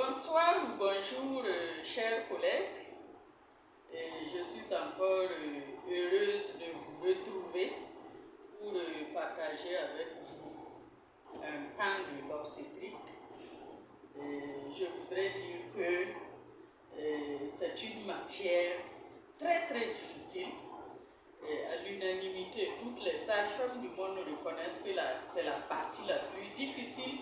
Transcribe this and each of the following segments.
Bonsoir ou bonjour, chers collègues. Je suis encore heureuse de vous retrouver pour partager avec vous un pan de l'obstétrique. Je voudrais dire que c'est une matière très difficile. À l'unanimité, toutes les sages-femmes du monde reconnaissent que c'est la partie la plus difficile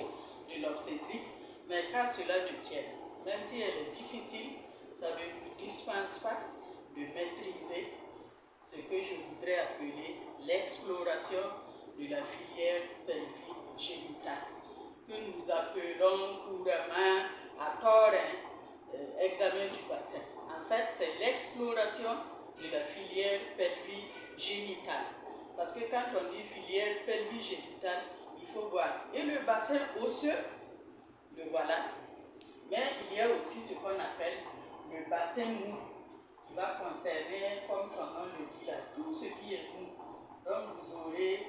de l'obstétrique, mais qu'à cela ne tienne, même si elle est difficile, ça ne nous dispense pas de maîtriser ce que je voudrais appeler l'exploration de la filière pelvique génitale, que nous appelons couramment à tort examen du bassin. En fait, c'est l'exploration de la filière pelvique génitale. Parce que quand on dit filière pelvique génitale, il faut voir. Et le bassin osseux, le voilà. Mais il y a aussi ce qu'on appelle le bassin mou, qui va concerner, comme son nom le dit là, tout ce qui est mou. Donc vous aurez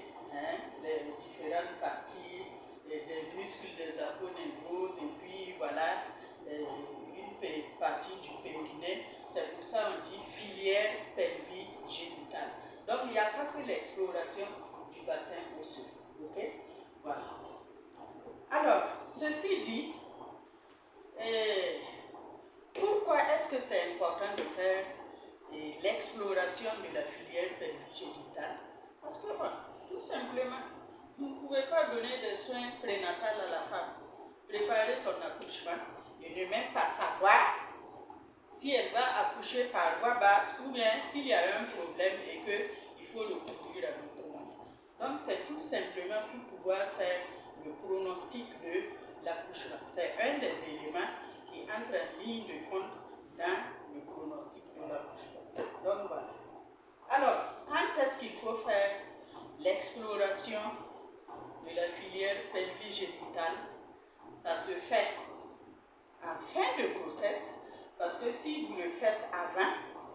les différentes parties des muscles des aponeuvroses, et puis voilà, une partie du périnée. C'est pour ça qu'on dit filière pelvique génitale. Donc il n'y a pas que l'exploration du bassin osseux. Ok? Voilà. Alors, ceci dit, pourquoi est-ce que c'est important de faire l'exploration de la filière pelvique génitale? Parce que, tout simplement, vous ne pouvez pas donner des soins prénatals à la femme, préparer son accouchement et ne même pas savoir si elle va accoucher par voie basse ou bien s'il y a un problème et qu'il faut le conduire à notre moyen. Donc, c'est tout simplement pour pouvoir faire le pronostic de l'accouchement. C'est un des éléments qui entre en ligne de compte dans le pronostic de l'accouchement. Donc, voilà. Alors, quand est-ce qu'il faut faire l'exploration de la filière pelvique génitale? Ça se fait en fin de grossesse, parce que si vous le faites avant,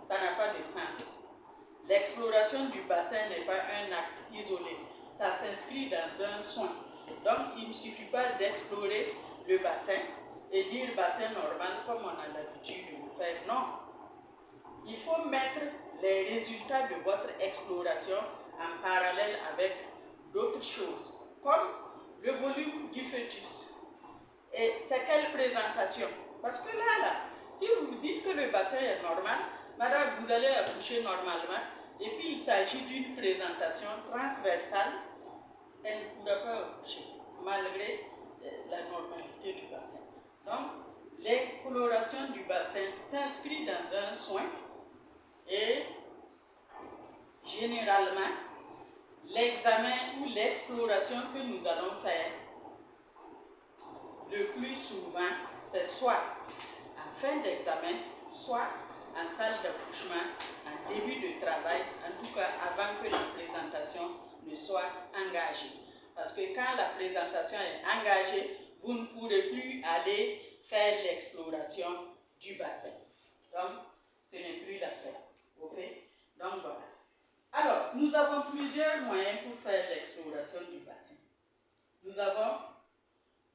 ça n'a pas de sens. L'exploration du bassin n'est pas un acte isolé, ça s'inscrit dans un soin. Donc il ne suffit pas d'explorer le bassin et dire bassin normal comme on a l'habitude de le faire. Non, il faut mettre les résultats de votre exploration en parallèle avec d'autres choses, comme le volume du fœtus. Et c'est quelle présentation? Parce que là, si vous vous dites que le bassin est normal, madame, vous allez accoucher normalement, et puis il s'agit d'une présentation transversale, elle ne pourra pas accoucher, malgré la normalité du bassin. Donc, l'exploration du bassin s'inscrit dans un soin, et généralement, l'examen ou l'exploration que nous allons faire le plus souvent, c'est soit en fin d'examen, soit en salle d'accouchement, en début de travail, en tout cas avant que la présentation ne soit engagée. Parce que quand la présentation est engagée, vous ne pourrez plus aller faire l'exploration du bassin. Donc, ce n'est plus la peine. Ok? Donc, voilà. Alors, nous avons plusieurs moyens pour faire l'exploration du bassin. Nous avons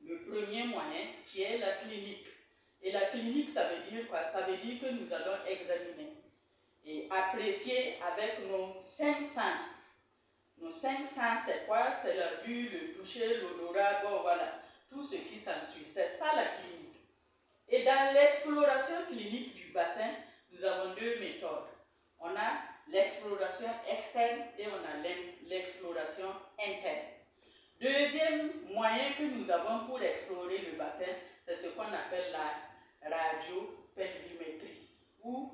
le premier moyen qui est la clinique. Et la clinique, ça veut dire quoi? Ça veut dire que nous allons examiner et apprécier avec nos 5 sens. Nos 5 sens, c'est quoi? C'est la vue, le toucher, l'odorat, bon voilà, tout ce qui s'ensuit. C'est ça la clinique. Et dans l'exploration clinique du bassin, nous avons deux méthodes. On a l'exploration externe et on a l'exploration interne. Deuxième moyen que nous avons pour explorer le bassin, c'est ce qu'on appelle la radiopelvimétrie. Ou,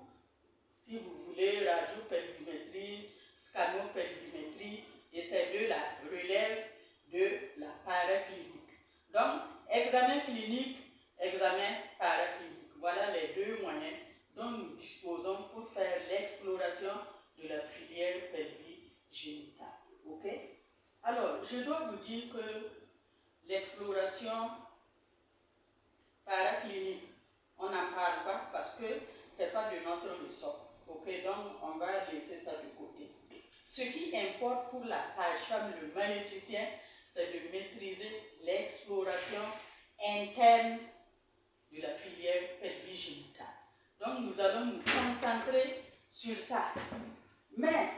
si vous voulez, radiopelvimétrie, scanopelvimétrie, et ces deux-là relèvent de la paraclinique. Donc, examen clinique, examen paraclinique. Voilà les deux moyens dont nous disposons pour faire l'exploration de la filière pelvique génitale. Ok? Alors, je dois vous dire que l'exploration paraclinique, on n'en parle pas parce que ce n'est pas de notre ressort. Ok, donc on va laisser ça de côté. Ce qui importe pour la sage-femme, le magnéticien, c'est de maîtriser l'exploration interne de la filière pelvigénitale. Donc nous allons nous concentrer sur ça. Mais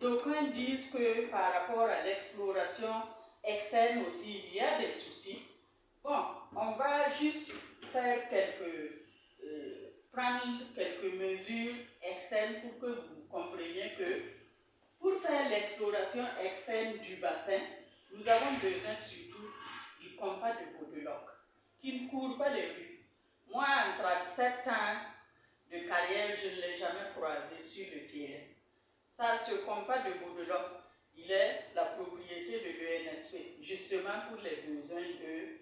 d'aucuns disent que par rapport à l'exploration externe aussi, il y a des soucis. Bon, on va juste faire prendre quelques mesures externes pour que vous compreniez que pour faire l'exploration externe du bassin, nous avons besoin surtout du compas de Bodeloc, qui ne court pas les rues. Moi, en 37 ans de carrière, je ne l'ai jamais croisé sur le terrain. Ça, ce compas de Bodeloc, il est la propriété de l'ENSP, justement pour les besoins de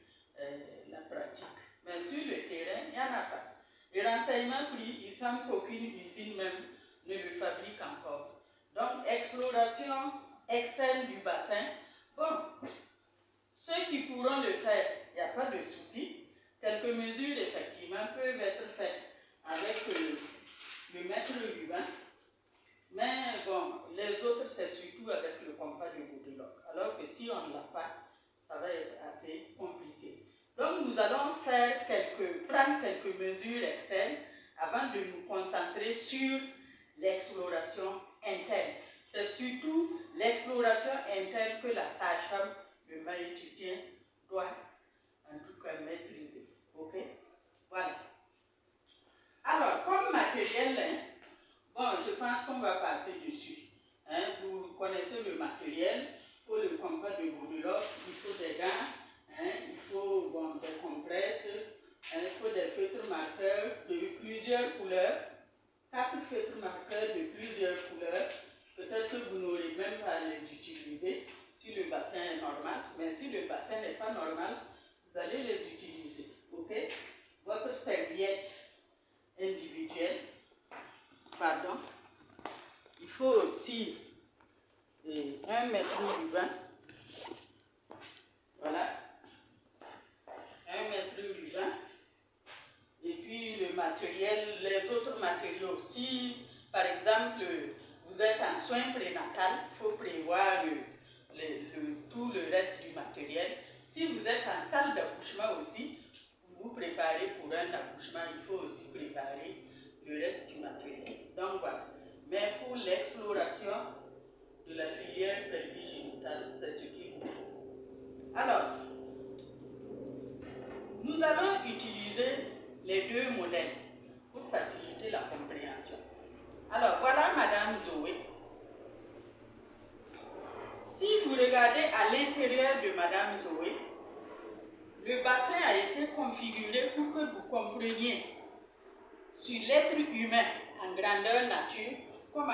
la pratique. Mais sur le terrain, il n'y en a pas. Les renseignements pris, il semble qu'aucune usine même ne le fabrique encore. Donc, exploration externe du bassin. Bon, ceux qui pourront le faire, il n'y a pas de souci. Quelques mesures, effectivement, peuvent être faites avec le mètre ruban. Mais bon, les autres, c'est surtout avec le compas de Bodeloc. Alors que si on ne l'a pas, ça va être assez compliqué. Donc, nous allons prendre quelques mesures externes avant de nous concentrer sur l'exploration interne. C'est surtout l'exploration interne que la sage-femme, le maïeuticien, doit en tout cas maîtriser. Ok? Voilà. Alors, comme matériel, bon, je pense qu'on va passer dessus. Vous connaissez le matériel. Pour le compas de Bodeloc, il faut des gants, il faut des compresses, il faut des feutres marqueurs de plusieurs couleurs. 4 feutres marqueurs de plusieurs couleurs. Peut-être que vous n'aurez même pas à les utiliser si le bassin est normal. Mais si le bassin n'est pas normal, vous allez les utiliser. Ok? Votre serviette individuelle. Pardon. Il faut aussi 1 mètre ruban. Voilà. 1 mètre ruban. Et puis le matériel, les autres matériaux. Si, par exemple, vous êtes en soins prénatal, il faut prévoir tout le reste du matériel. Si vous êtes en salle d'accouchement aussi, vous préparez pour un accouchement, il faut aussi préparer le reste du matériel. Donc voilà. Mais pour l'exploration de la filière pelvigénitale, c'est ce qu'il vous faut. Alors, nous allons utiliser les deux modèles pour faciliter la compréhension. Alors, voilà Madame Zoé. Si vous regardez à l'intérieur de Madame Zoé, le bassin a été configuré pour que vous compreniez sur l'être humain en grandeur nature comment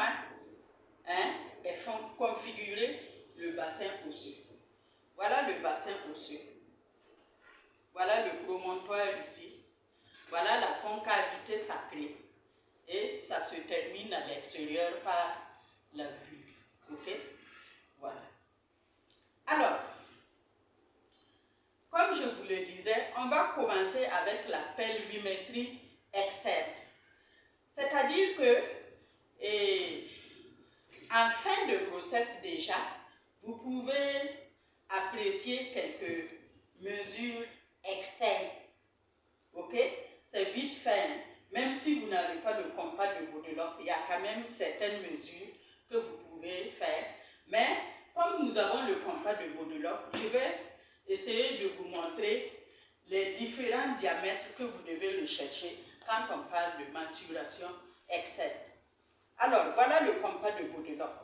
est configuré le bassin osseux. Voilà le bassin osseux. Voilà le promontoire ici. Voilà la concavité sacrée. Et ça se termine à l'extérieur par la vulve. Ok? Voilà. Alors, comme je vous le disais, on va commencer avec la pelvimétrie externe. C'est-à-dire que, en fin de grossesse déjà, vous pouvez apprécier quelques mesures externes. Ok? C'est vite fait. Même si vous n'avez pas le compas de Bodeloc, il y a quand même certaines mesures que vous pouvez faire. Mais comme nous avons le compas de Bodeloc, je vais essayer de vous montrer les différents diamètres que vous devez rechercher quand on parle de mensuration externe. Alors, voilà le compas de Bodeloc.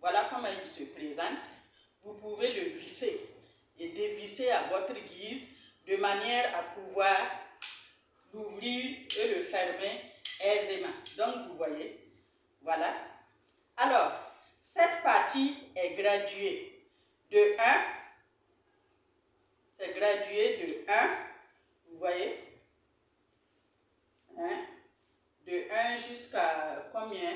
Voilà comment il se présente. Vous pouvez le visser et dévisser à votre guise de manière à pouvoir l'ouvrir et le fermer aisément. Donc, vous voyez, voilà. Alors, cette partie est graduée de 1, c'est gradué de 1, vous voyez, de 1 jusqu'à combien?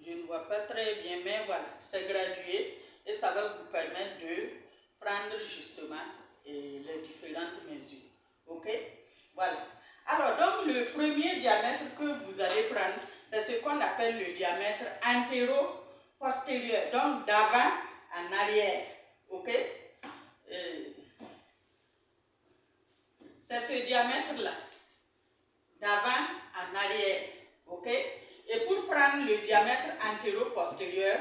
Je ne vois pas très bien, mais voilà, c'est gradué et ça va vous permettre de prendre justement les différentes mesures. Ok? Voilà. Alors, donc, le premier diamètre que vous allez prendre, c'est ce qu'on appelle le diamètre antéro-postérieur, donc d'avant en arrière. Ok? c'est ce diamètre-là, d'avant en arrière, ok? Et pour prendre le diamètre antéro-postérieur,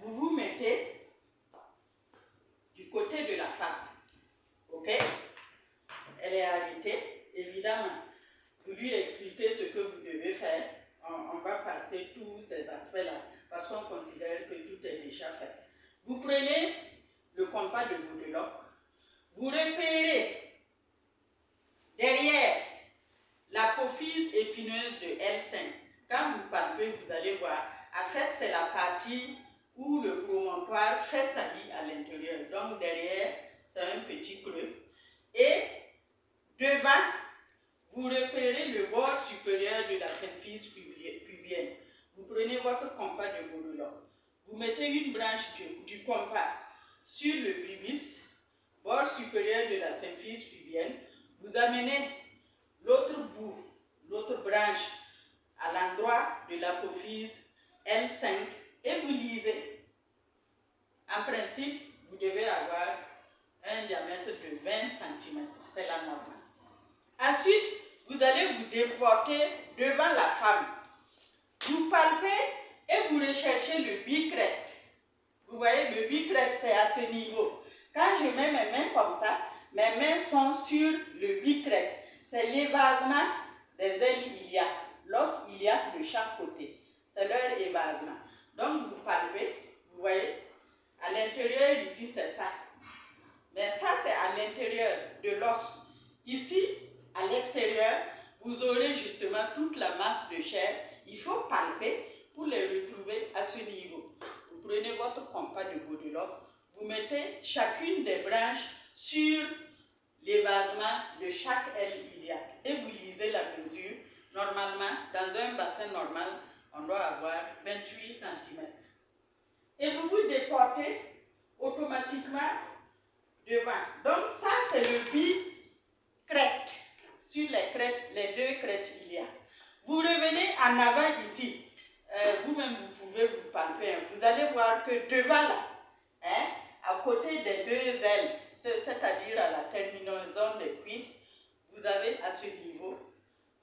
vous vous mettez du côté de la femme, ok? Elle est arrêtée, évidemment. Vous lui expliquez ce que vous devez faire. On va passer tous ces aspects-là, parce qu'on considère que tout est déjà fait. Vous prenez le compas de Godelock, vous repérez derrière l'apophyse épineuse de L5. Quand vous parlez, vous allez voir, en fait, c'est la partie où le promontoire fait sa vie à l'intérieur. Donc, derrière, c'est un petit creux. Et devant, vous repérez le bord supérieur de la symphyse pubienne. Vous prenez votre compas de Godelock. Vous mettez une branche du compas sur le pubis, bord supérieur de la symphyse pubienne. Vous amenez l'autre bout, l'autre branche à l'endroit de l'apophyse L5 et vous lisez. En principe, vous devez avoir un diamètre de 20 cm, c'est la normale. Ensuite, vous allez vous déporter devant la femme. Vous palpez et vous recherchez le bicrête. Vous voyez, le bicrête, c'est à ce niveau. Quand je mets mes mains comme ça, mes mains sont sur le bicrête. C'est l'évasement des ailes iliaques, l'os iliaque de chaque côté. C'est leur évasement. Donc, vous palpez, vous voyez, à l'intérieur, ici, c'est ça. Mais ça, c'est à l'intérieur de l'os. Ici, à l'extérieur, vous aurez justement toute la masse de chair. Il faut palper pour les retrouver à ce niveau. Vous prenez votre compas de Godelock, vous mettez chacune des branches sur l'évasement de chaque aile iliaque et vous lisez la mesure. Normalement, dans un bassin normal, on doit avoir 28 cm. Et vous vous déportez automatiquement devant. Donc ça, c'est le bicrête. Sur les deux crêtes iliaques. Vous revenez en avant ici. Vous-même, vous pouvez vous palper. Vous allez voir que devant là, à côté des deux ailes, c'est-à-dire à la terminaison des cuisses, vous avez à ce niveau,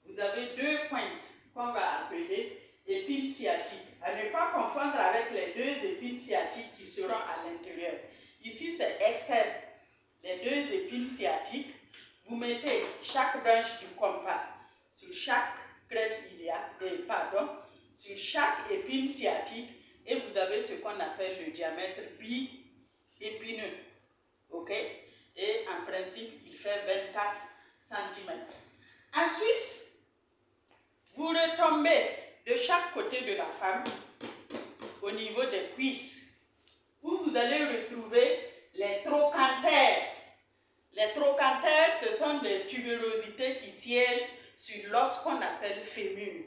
vous avez deux pointes qu'on va appeler épines sciatiques. À ne pas confondre avec les deux épines sciatiques qui seront à l'intérieur. Ici, c'est externe. Les deux épines sciatiques, vous mettez chaque branche du compas sur chaque crête iliaque, sur chaque épine sciatique, et vous avez ce qu'on appelle le diamètre bi-épineux. Ok? Et en principe, il fait 24 cm. Ensuite, vous retombez de chaque côté de la femme au niveau des cuisses, où vous allez retrouver les trochantères. Les trochantères, ce sont des tubérosités qui siègent sur l'os qu'on appelle fémur.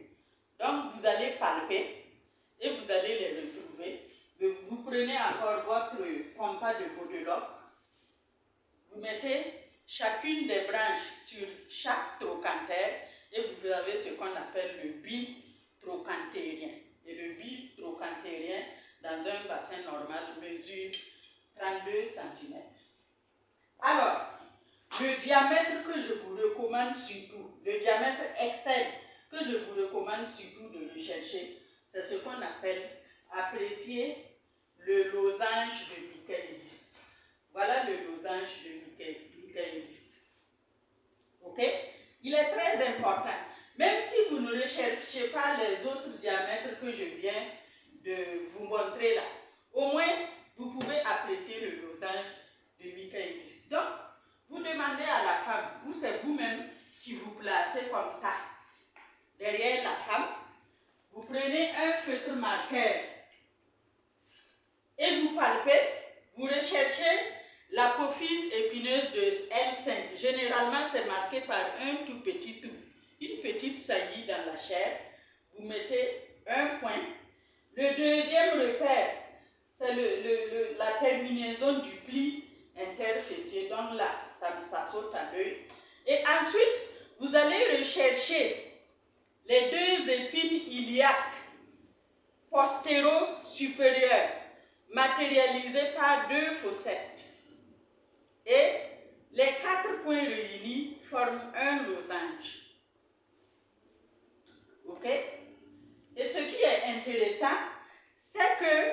Donc, vous allez palper et vous allez les retrouver. Vous prenez encore votre compas de Godelock. Vous mettez chacune des branches sur chaque trochantère et vous avez ce qu'on appelle le bitrochantérien. Et le bitrochantérien, dans un bassin normal, mesure 32 cm. Alors, le diamètre que je vous recommande surtout, le diamètre externe que je vous recommande surtout de rechercher, c'est ce qu'on appelle apprécier le losange de Michaelis. Voilà le losange de Michaelis. Ok? Il est très important. Même si vous ne recherchez pas les autres diamètres que je viens de vous montrer là, au moins vous pouvez apprécier le losange de Michaelis. Donc, vous demandez à la femme, ou c'est vous-même qui vous placez comme ça, derrière la femme, vous prenez un feutre marqueur et vous palpez, vous recherchez l'apophyse épineuse de L5. Généralement, c'est marqué par un tout petit trou, une petite saillie dans la chair. Vous mettez un point. Le deuxième repère, c'est la terminaison du pli interfessier. Donc là, ça saute à l'œil. Et ensuite, vous allez rechercher les deux épines iliaques postéro-supérieures matérialisées par deux fossettes. Et les 4 points réunis forme un losange. Ok? Et ce qui est intéressant, c'est que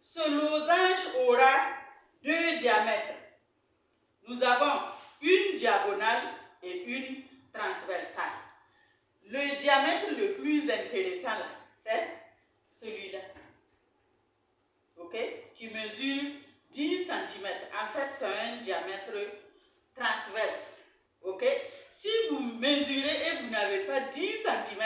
ce losange aura deux diamètres. Nous avons une diagonale et une transversale. Le diamètre le plus intéressant, c'est celui-là. Ok? Qui mesure 10 cm. En fait, c'est un diamètre transverse. Ok? Si vous mesurez et vous n'avez pas 10 cm,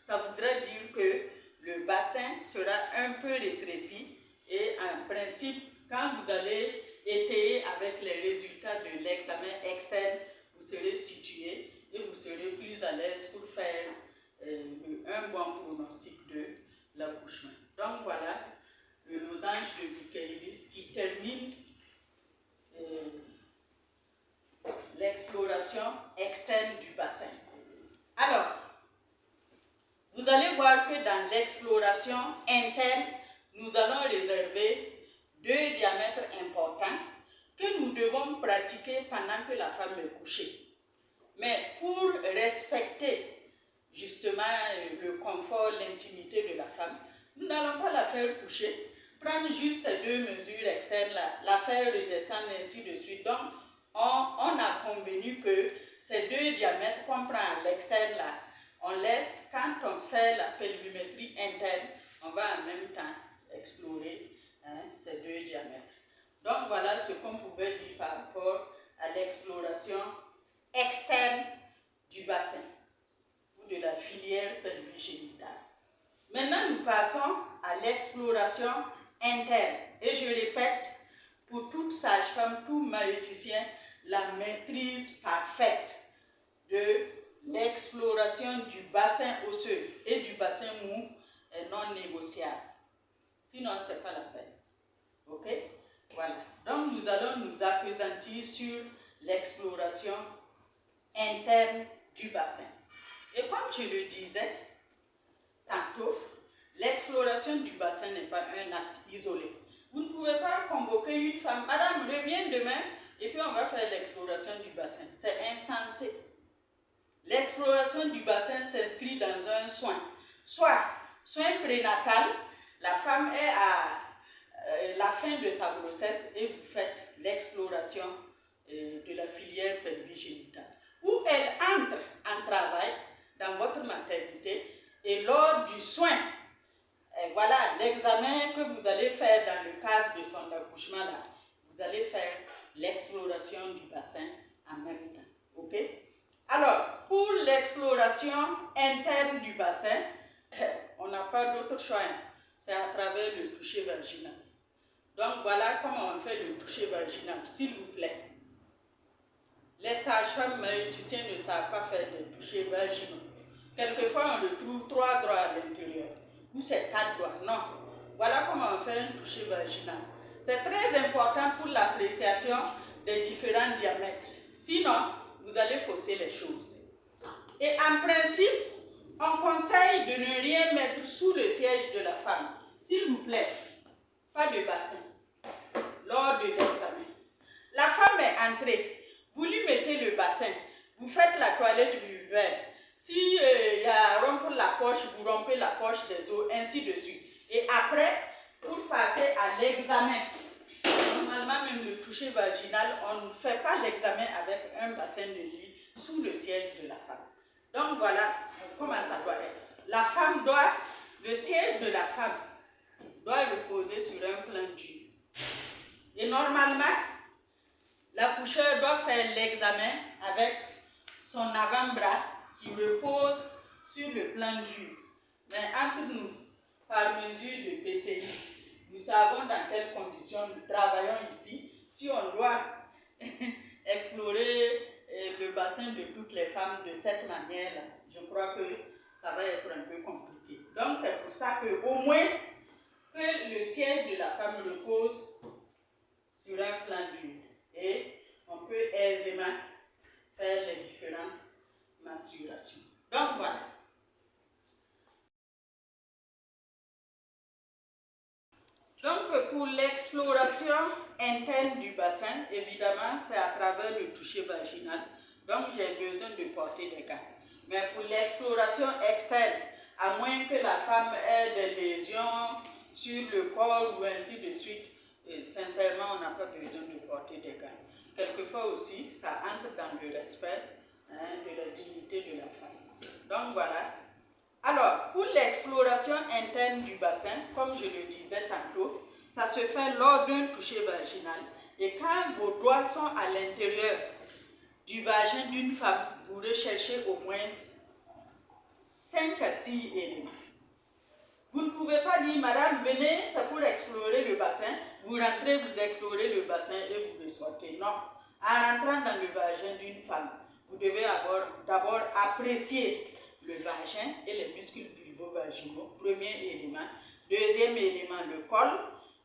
ça voudrait dire que le bassin sera un peu rétréci et en principe, quand vous allez étayer avec les résultats de l'examen externe, vous serez situé et vous serez plus à l'aise pour faire un bon pronostic de l'accouchement. Donc voilà le losange de Buckerus qui termine l'exploration externe du bassin. Alors, vous allez voir que dans l'exploration interne, nous allons réserver deux diamètres importants que nous devons pratiquer pendant que la femme est couchée. Mais pour respecter justement le confort, l'intimité de la femme, nous n'allons pas la faire coucher, prendre juste ces deux mesures externes, la faire redescendre, ainsi de suite. Donc, on a convenu que ces deux diamètres qu'on prend à l'externe là, on laisse, quand on fait la pelvimétrie interne, on va en même temps explorer ces deux diamètres. Donc voilà ce qu'on pouvait dire par rapport à l'exploration externe du bassin ou de la filière pelvigénitale. Maintenant, nous passons à l'exploration interne. Et je répète, pour toute sage-femme, tout maïeuticien, la maîtrise parfaite de l'exploration du bassin osseux et du bassin mou est non négociable. Sinon, ce n'est pas la peine. Ok? Voilà. Donc, nous allons nous appesantir sur l'exploration interne du bassin. Et comme je le disais tantôt, l'exploration du bassin n'est pas un acte isolé. Vous ne pouvez pas convoquer une femme, madame, reviens demain, et puis on va faire l'exploration du bassin. C'est insensé. L'exploration du bassin s'inscrit dans un soin. Soit soin prénatal, la femme est à la fin de sa grossesse et vous faites l'exploration de la filière pelvigénitale. Ou elle entre en travail dans votre maternité et lors du soin, voilà l'examen que vous allez faire dans le cadre de son accouchement là, vous allez faire l'exploration du bassin en même temps. Ok? Alors, pour l'exploration interne du bassin, on n'a pas d'autre choix, c'est à travers le toucher vaginal. Donc voilà comment on fait le toucher vaginal, s'il vous plaît. Les sages-femmes maïeuticiens ne savent pas faire des touchés vaginaux. Quelquefois, on le trouve 3 doigts à l'intérieur, ou c'est 4 doigts. Non. Voilà comment on fait un toucher vaginal. C'est très important pour l'appréciation des différents diamètres. Sinon, vous allez fausser les choses. Et en principe, on conseille de ne rien mettre sous le siège de la femme. S'il vous plaît, pas de bassin lors de l'examen. La femme est entrée. Vous lui mettez le bassin, vous faites la toilette vulvaire. Si y a rompre la poche, vous rompez la poche des os, ainsi de suite. Et après, pour passer à l'examen, normalement même le toucher vaginal, on ne fait pas l'examen avec un bassin de lit sous le siège de la femme. Donc voilà comment ça doit être. La femme doit, le siège de la femme doit reposer sur un plan dur. Et normalement, l'accoucheur doit faire l'examen avec son avant-bras qui repose sur le plan dur. Mais entre nous, par mesure de PCI, nous savons dans quelles conditions nous travaillons ici. Si on doit explorer le bassin de toutes les femmes de cette manière-là, je crois que ça va être un peu compliqué. Donc c'est pour ça qu'au moins que le siège de la femme repose sur un plan dur. Et on peut aisément faire les différentes mensurations. Donc voilà. Donc pour l'exploration interne du bassin, évidemment, c'est à travers le toucher vaginal. Donc j'ai besoin de porter des gants. Mais pour l'exploration externe, à moins que la femme ait des lésions sur le corps ou ainsi de suite, sincèrement, on n'a pas besoin de porter des gants. Quelquefois aussi, ça entre dans le respect de la dignité de la femme. Donc voilà. Alors, pour l'exploration interne du bassin, comme je le disais tantôt, ça se fait lors d'un toucher vaginal. Et quand vos doigts sont à l'intérieur du vagin d'une femme, vous recherchez au moins 5 à 6 éléments. Vous ne pouvez pas dire, madame, venez, c'est pour explorer le bassin. Vous rentrez, vous explorez le bassin et vous ressortez. Non. En rentrant dans le vagin d'une femme, vous devez d'abord apprécier le vagin et les muscles vulvo-vaginaux, premier élément. Deuxième élément, le col.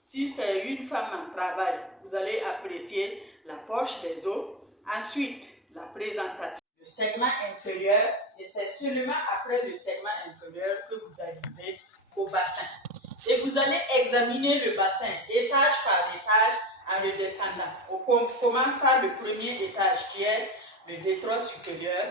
Si c'est une femme en travail, vous allez apprécier la poche des os. Ensuite, la présentation. Le segment inférieur, et c'est seulement après le segment inférieur que vous arrivez au bassin. Et vous allez examiner le bassin étage par étage en redescendant. On commence par le premier étage qui est le détroit supérieur.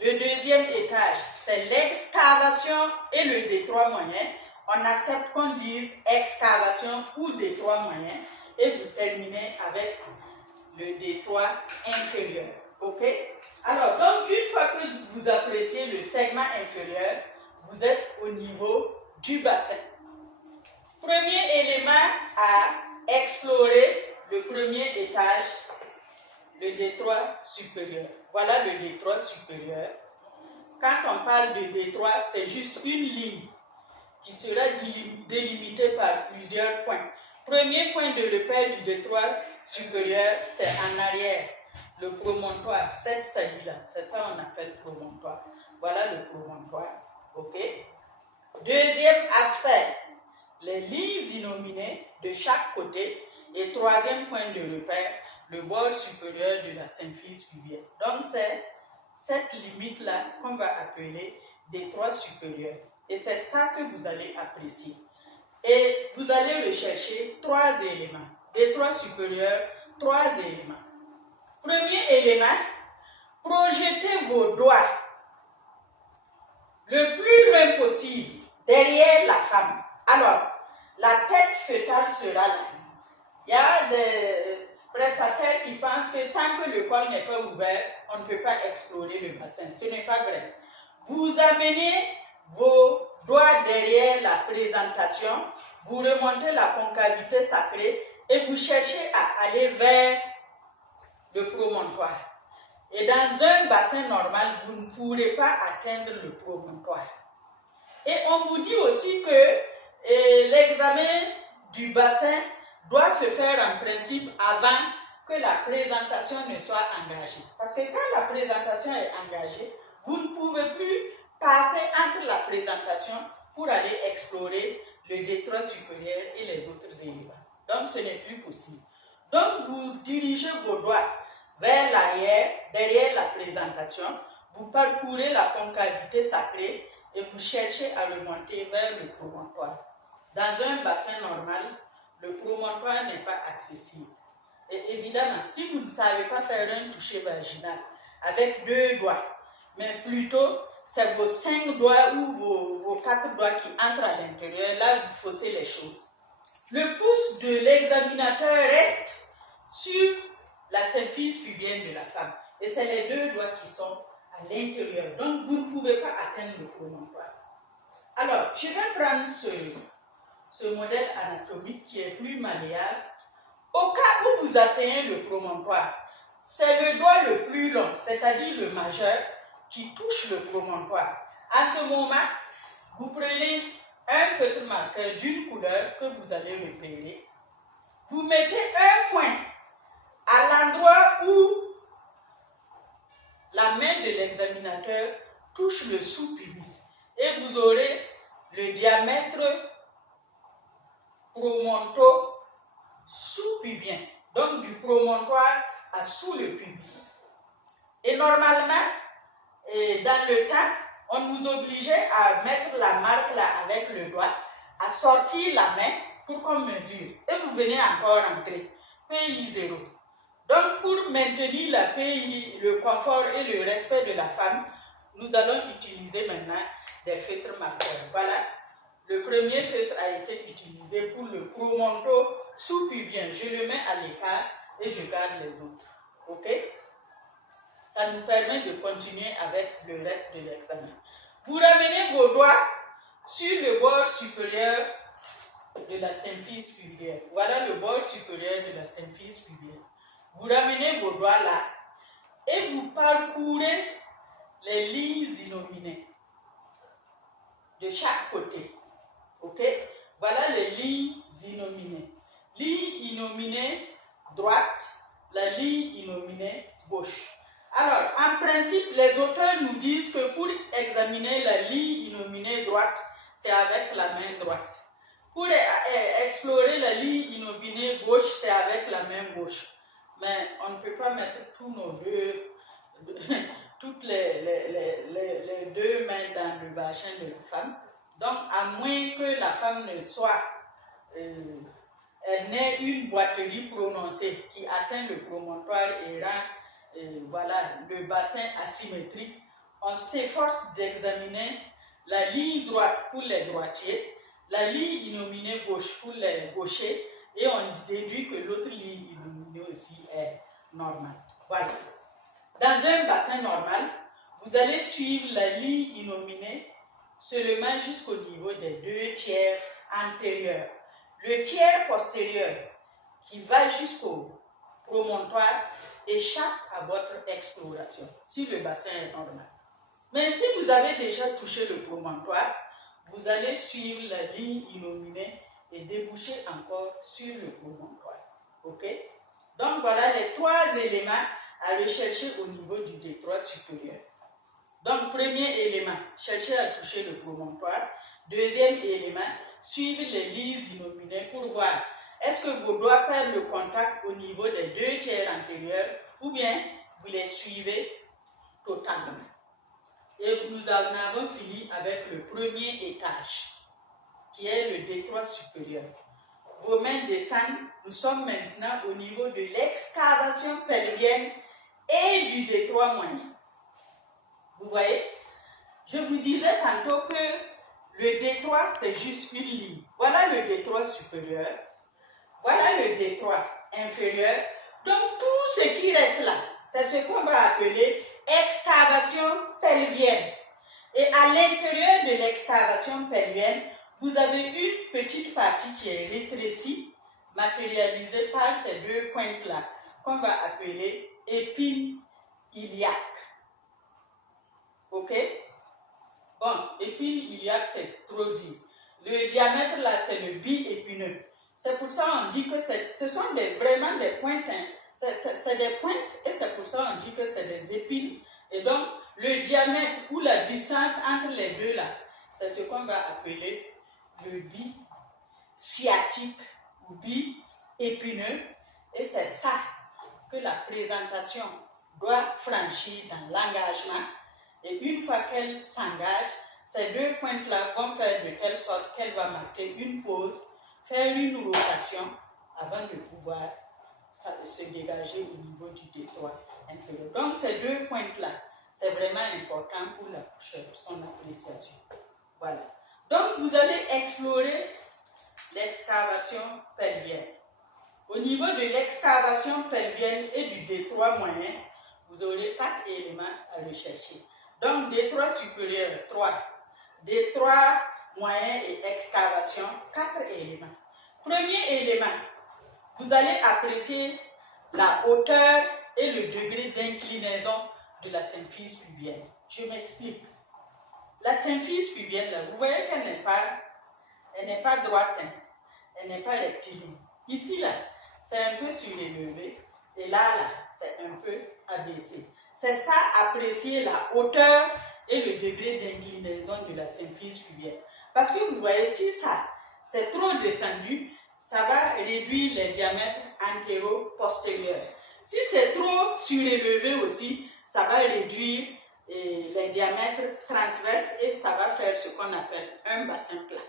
Le deuxième étage, c'est l'excavation et le détroit moyen. On accepte qu'on dise excavation ou détroit moyen. Et vous terminez avec le détroit inférieur. Ok? Alors, donc, une fois que vous appréciez le segment inférieur, vous êtes au niveau du bassin. Premier élément à explorer, le premier étage, le détroit supérieur. Voilà le détroit supérieur. Quand on parle de détroit, c'est juste une ligne qui sera délimitée par plusieurs points. Premier point de repère du détroit supérieur, c'est en arrière. Le promontoire, cette saillie-là, c'est ça qu'on appelle promontoire. Voilà le promontoire. Ok? Deuxième aspect, les lignes innominées de chaque côté. Et troisième point de repère, le bord supérieur de la symphyse pubienne. Donc c'est cette limite-là qu'on va appeler détroit supérieur. Et c'est ça que vous allez apprécier. Et vous allez rechercher 3 éléments. Détroit supérieur, 3 éléments. Premier élément, projetez vos doigts le plus loin possible derrière la femme. Alors, la tête fœtale sera là. Il y a des prestataires qui pensent que tant que le col n'est pas ouvert, on ne peut pas explorer le bassin. Ce n'est pas vrai. Vous amenez vos doigts derrière la présentation, vous remontez la concavité sacrée et vous cherchez à aller vers le promontoire. Et dans un bassin normal, vous ne pourrez pas atteindre le promontoire. Et on vous dit aussi que l'examen du bassin doit se faire en principe avant que la présentation ne soit engagée. Parce que quand la présentation est engagée, vous ne pouvez plus passer entre la présentation pour aller explorer le détroit supérieur et les autres éléments. Donc ce n'est plus possible. Donc vous dirigez vos doigts vers l'arrière, derrière la présentation, vous parcourez la concavité sacrée et vous cherchez à remonter vers le promontoire. Dans un bassin normal, le promontoire n'est pas accessible. Et évidemment, si vous ne savez pas faire un toucher vaginal avec 2 doigts, mais plutôt c'est vos 5 doigts ou vos 4 doigts qui entrent à l'intérieur, là vous faussez les choses. Le pouce de l'examinateur reste sur la symphyse pubienne de la femme. Et c'est les 2 doigts qui sont à l'intérieur. Donc, vous ne pouvez pas atteindre le promontoire. Alors, je vais prendre ce modèle anatomique qui est plus malléable. Au cas où vous atteignez le promontoire, c'est le doigt le plus long, c'est-à-dire le majeur, qui touche le promontoire. À ce moment, vous prenez un feutre marqueur d'une couleur que vous allez repérer. Vous mettez un point à l'endroit où la main de l'examinateur touche le sous-pubis. Et vous aurez le diamètre promonto-sous-pubien. Donc du promontoire à sous le pubis. Et normalement, dans le temps, on nous obligeait à mettre la marque là avec le doigt, à sortir la main pour qu'on mesure. Et vous venez encore entrer. PI 0. Donc, pour maintenir la paix, le confort et le respect de la femme, nous allons utiliser maintenant des feutres marqueurs. Voilà, le premier feutre a été utilisé pour le promonto sous-pubien. Je le mets à l'écart et je garde les autres. Ok? Ça nous permet de continuer avec le reste de l'examen. Vous ramenez vos doigts sur le bord supérieur de la symphyse pubienne. Voilà le bord supérieur de la symphyse pubienne. Vous ramenez vos doigts là et vous parcourez les lignes innominées de chaque côté. Ok? Voilà les lignes innominées. Ligne innominée droite, la ligne innominée gauche. Alors, en principe, les auteurs nous disent que pour examiner la ligne innominée droite, c'est avec la main droite. Pour explorer la ligne innominée gauche, c'est avec la main gauche. Mais on ne peut pas mettre toutes les deux mains dans le vagin de la femme. Donc, à moins que la femme ne soit, elle n'ait une boiterie prononcée qui atteint le promontoire et rend voilà, le bassin asymétrique, on s'efforce d'examiner la ligne droite pour les droitiers, la ligne innominée gauche pour les gauchers, et on déduit que l'autre ligne innominée aussi est normale. Voilà. Dans un bassin normal, vous allez suivre la ligne innominée seulement jusqu'au niveau des 2 tiers antérieurs. Le tiers postérieur qui va jusqu'au promontoire échappe à votre exploration, si le bassin est normal. Mais si vous avez déjà touché le promontoire, vous allez suivre la ligne innominée et déboucher encore sur le promontoire. Ok? Donc voilà les 3 éléments à rechercher au niveau du détroit supérieur. Donc, premier élément, cherchez à toucher le promontoire. Deuxième élément, suivez les lignes innominées pour voir est-ce que vos doigts perdent le contact au niveau des 2 tiers antérieurs ou bien vous les suivez totalement. Et nous en avons fini avec le premier étage, qui est le détroit supérieur. Vos mains descendent, nous sommes maintenant au niveau de l'excavation pelvienne et du détroit moyen. Vous voyez, je vous disais tantôt que le détroit, c'est juste une ligne. Voilà le détroit supérieur, voilà le détroit inférieur. Donc, tout ce qui reste là, c'est ce qu'on va appeler excavation pelvienne. Et à l'intérieur de l'excavation pelvienne, vous avez une petite partie qui est rétrécie, matérialisée par ces 2 pointes-là, qu'on va appeler épine iliaque. Ok? Bon, épine iliaque, c'est trop dit. Le diamètre là, c'est le bi-épineux. C'est pour ça qu'on dit que ce sont vraiment des pointes. Hein. C'est des pointes et c'est pour ça qu'on dit que c'est des épines. Et donc, le diamètre ou la distance entre les deux là, c'est ce qu'on va appeler le bi-sciatique ou bi-épineux. Et c'est ça que la présentation doit franchir dans l'engagement. Et une fois qu'elle s'engage, ces 2 pointes-là vont faire de telle sorte qu'elle va marquer une pause, faire une rotation avant de pouvoir se dégager au niveau du détroit inférieur. Donc ces 2 pointes-là, c'est vraiment important pour l'accoucheur, son appréciation. Voilà. Donc vous allez explorer l'excavation pelvienne. Au niveau de l'excavation pelvienne et du détroit moyen, vous aurez 4 éléments à rechercher. Donc, détroit supérieur, 3. Détroit moyen et excavation, 4 éléments. Premier élément, vous allez apprécier la hauteur et le degré d'inclinaison de la symphyse pubienne. Je m'explique. La symphyse pubienne, là, vous voyez qu'elle n'est pas droite, hein, elle n'est pas rectiligne. Ici, là, c'est un peu surélevé, et là, c'est un peu abaissé. C'est ça, apprécier la hauteur et le degré d'inclinaison de la symphyse pubienne. Parce que vous voyez, si ça, c'est trop descendu, ça va réduire les diamètres antéro-postérieurs. Si c'est trop surélevé aussi, ça va réduire les diamètres transverses et ça va faire ce qu'on appelle un bassin plat.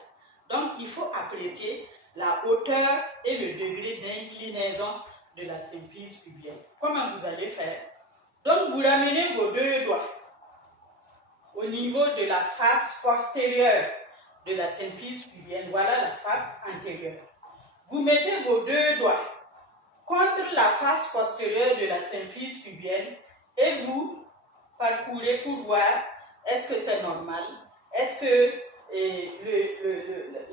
Donc, il faut apprécier la hauteur et le degré d'inclinaison de la symphyse pubienne. Comment vous allez faire? Donc, vous ramenez vos deux doigts au niveau de la face postérieure de la symphyse pubienne. Voilà la face antérieure. Vous mettez vos deux doigts contre la face postérieure de la symphyse pubienne et vous parcourez pour voir est-ce que c'est normal, est-ce que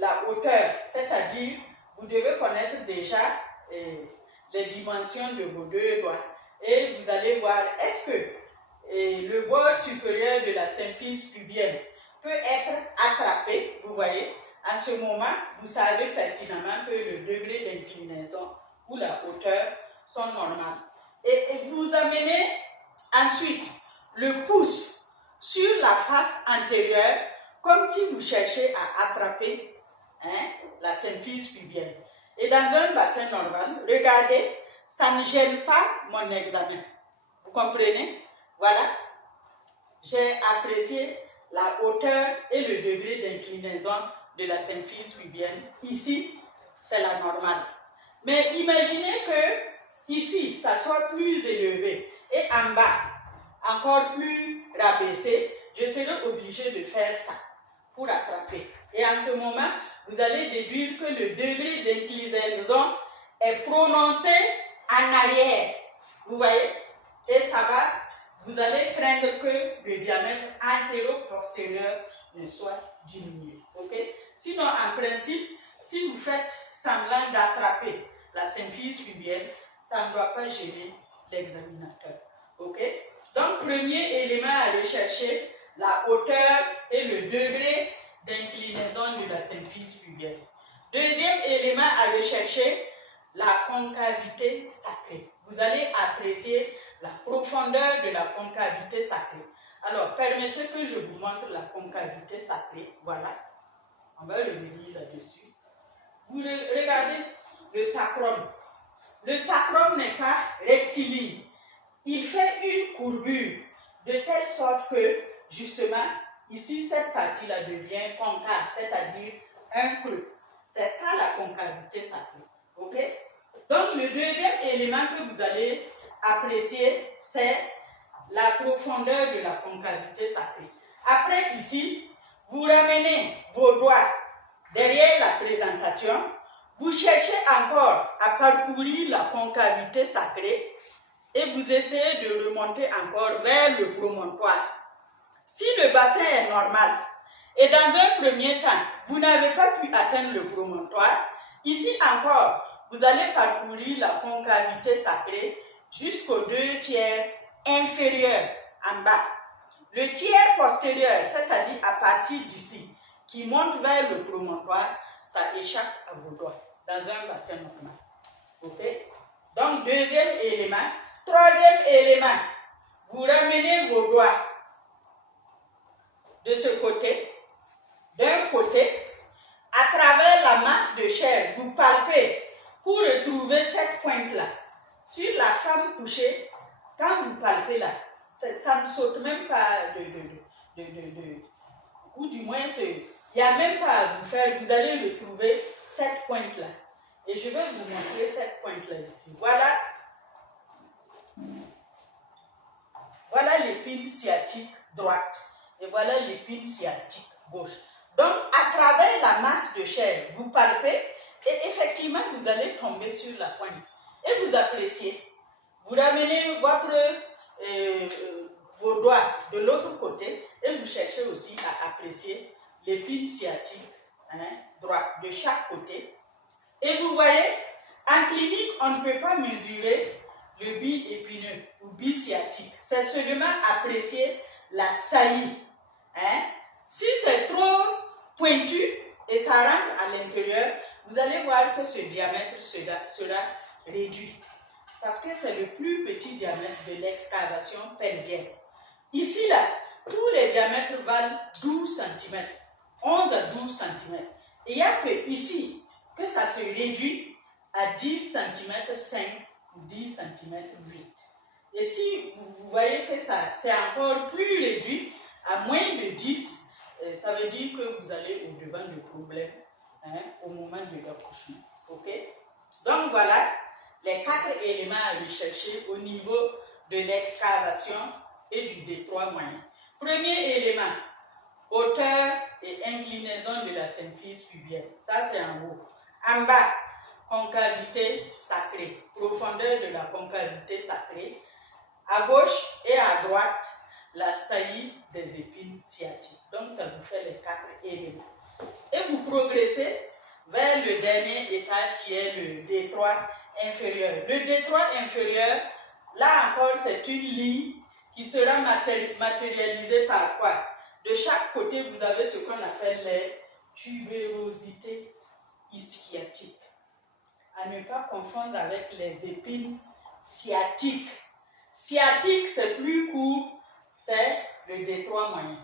la hauteur, c'est-à-dire vous devez connaître déjà les dimensions de vos deux doigts et vous allez voir est-ce que le bord supérieur de la symphyse pubienne peut être attrapé, vous voyez. À ce moment, vous savez pertinemment que le degré d'inclinaison ou la hauteur sont normales. Et vous amenez ensuite le pouce sur la face antérieure comme si vous cherchez à attraper la symphyse pubienne. Et dans un bassin normal, regardez, ça ne gêne pas mon examen. Vous comprenez? Voilà. J'ai apprécié la hauteur et le degré d'inclinaison de la symphyse pubienne. Ici, c'est la normale. Mais imaginez que ici, ça soit plus élevé et en bas, encore plus rabaissé. Je serai obligé de faire ça pour attraper. Et en ce moment, vous allez déduire que le degré d'inclinaison est prononcé en arrière. Vous voyez? Et ça va, vous allez craindre que le diamètre antéro-postérieur ne soit diminué. Okay? Sinon, en principe, si vous faites semblant d'attraper la symphyse pubienne, ça ne doit pas gêner l'examinateur. Okay? Donc, premier élément à rechercher, la hauteur et le degré d'inclinaison de la symphyse pubienne. Deuxième élément à rechercher, la concavité sacrée. Vous allez apprécier la profondeur de la concavité sacrée. Alors, permettez que je vous montre la concavité sacrée. Voilà. On va revenir là-dessus. Vous regardez le sacrum. Le sacrum n'est pas rectiligne. Il fait une courbure de telle sorte que, justement, ici, cette partie-là devient concave, c'est-à-dire un creux. C'est ça la concavité sacrée. Ok? Donc, le deuxième élément que vous allez apprécier, c'est la profondeur de la concavité sacrée. Après, ici, vous ramenez vos doigts derrière la présentation. Vous cherchez encore à parcourir la concavité sacrée et vous essayez de remonter encore vers le promontoire. Si le bassin est normal et dans un premier temps, vous n'avez pas pu atteindre le promontoire, ici encore, vous allez parcourir la concavité sacrée jusqu'aux 2/3 inférieurs en bas. Le tiers postérieur, c'est-à-dire à partir d'ici, qui monte vers le promontoire, ça échappe à vos doigts dans un bassin normal. Ok? Donc, deuxième élément. Troisième élément, vous ramenez vos doigts de ce côté, d'un côté, à travers la masse de chair, vous palpez pour retrouver cette pointe-là. Sur la femme couchée, quand vous palpez là, ça ne saute même pas ou du moins, il n'y a même pas à vous faire, vous allez retrouver cette pointe-là. Et je vais vous montrer cette pointe-là ici. Voilà. Voilà l'épine sciatique droite et voilà l'épine sciatique gauche. Donc, à travers la masse de chair, vous palpez et effectivement, vous allez tomber sur la pointe. Et vous appréciez. Vous ramenez vos doigts de l'autre côté et vous cherchez aussi à apprécier l'épine sciatique droite de chaque côté. Et vous voyez, en clinique, on ne peut pas mesurer le bi-épineux ou bi-sciatique. C'est seulement apprécier la saillie. Si c'est trop pointu et ça rentre à l'intérieur, vous allez voir que ce diamètre sera réduit. Parce que c'est le plus petit diamètre de l'excavation pelvienne. Ici, là, tous les diamètres valent 12 cm, 11 à 12 cm. Et il n'y a que ici que ça se réduit à 10 cm 5 ou 10 cm 8. Et si vous voyez que ça c'est encore plus réduit, à moins de 10, ça veut dire que vous allez au-devant du problème au moment de l'accouchement. Ok? Donc voilà les 4 éléments à rechercher au niveau de l'excavation et du détroit moyen. Premier élément, hauteur et inclinaison de la symphyse pubienne. Ça, c'est en haut. En bas, concavité sacrée, profondeur de la concavité sacrée. À gauche et à droite, la saillie des épines sciatiques. Donc, ça vous fait les 4 éléments. Et vous progressez vers le dernier étage qui est le détroit inférieur. Le détroit inférieur, là encore, c'est une ligne qui sera matérialisée par quoi? De chaque côté, vous avez ce qu'on appelle les tubérosités ischiatiques. À ne pas confondre avec les épines sciatiques. Sciatique, c'est plus court, c'est le détroit moyen,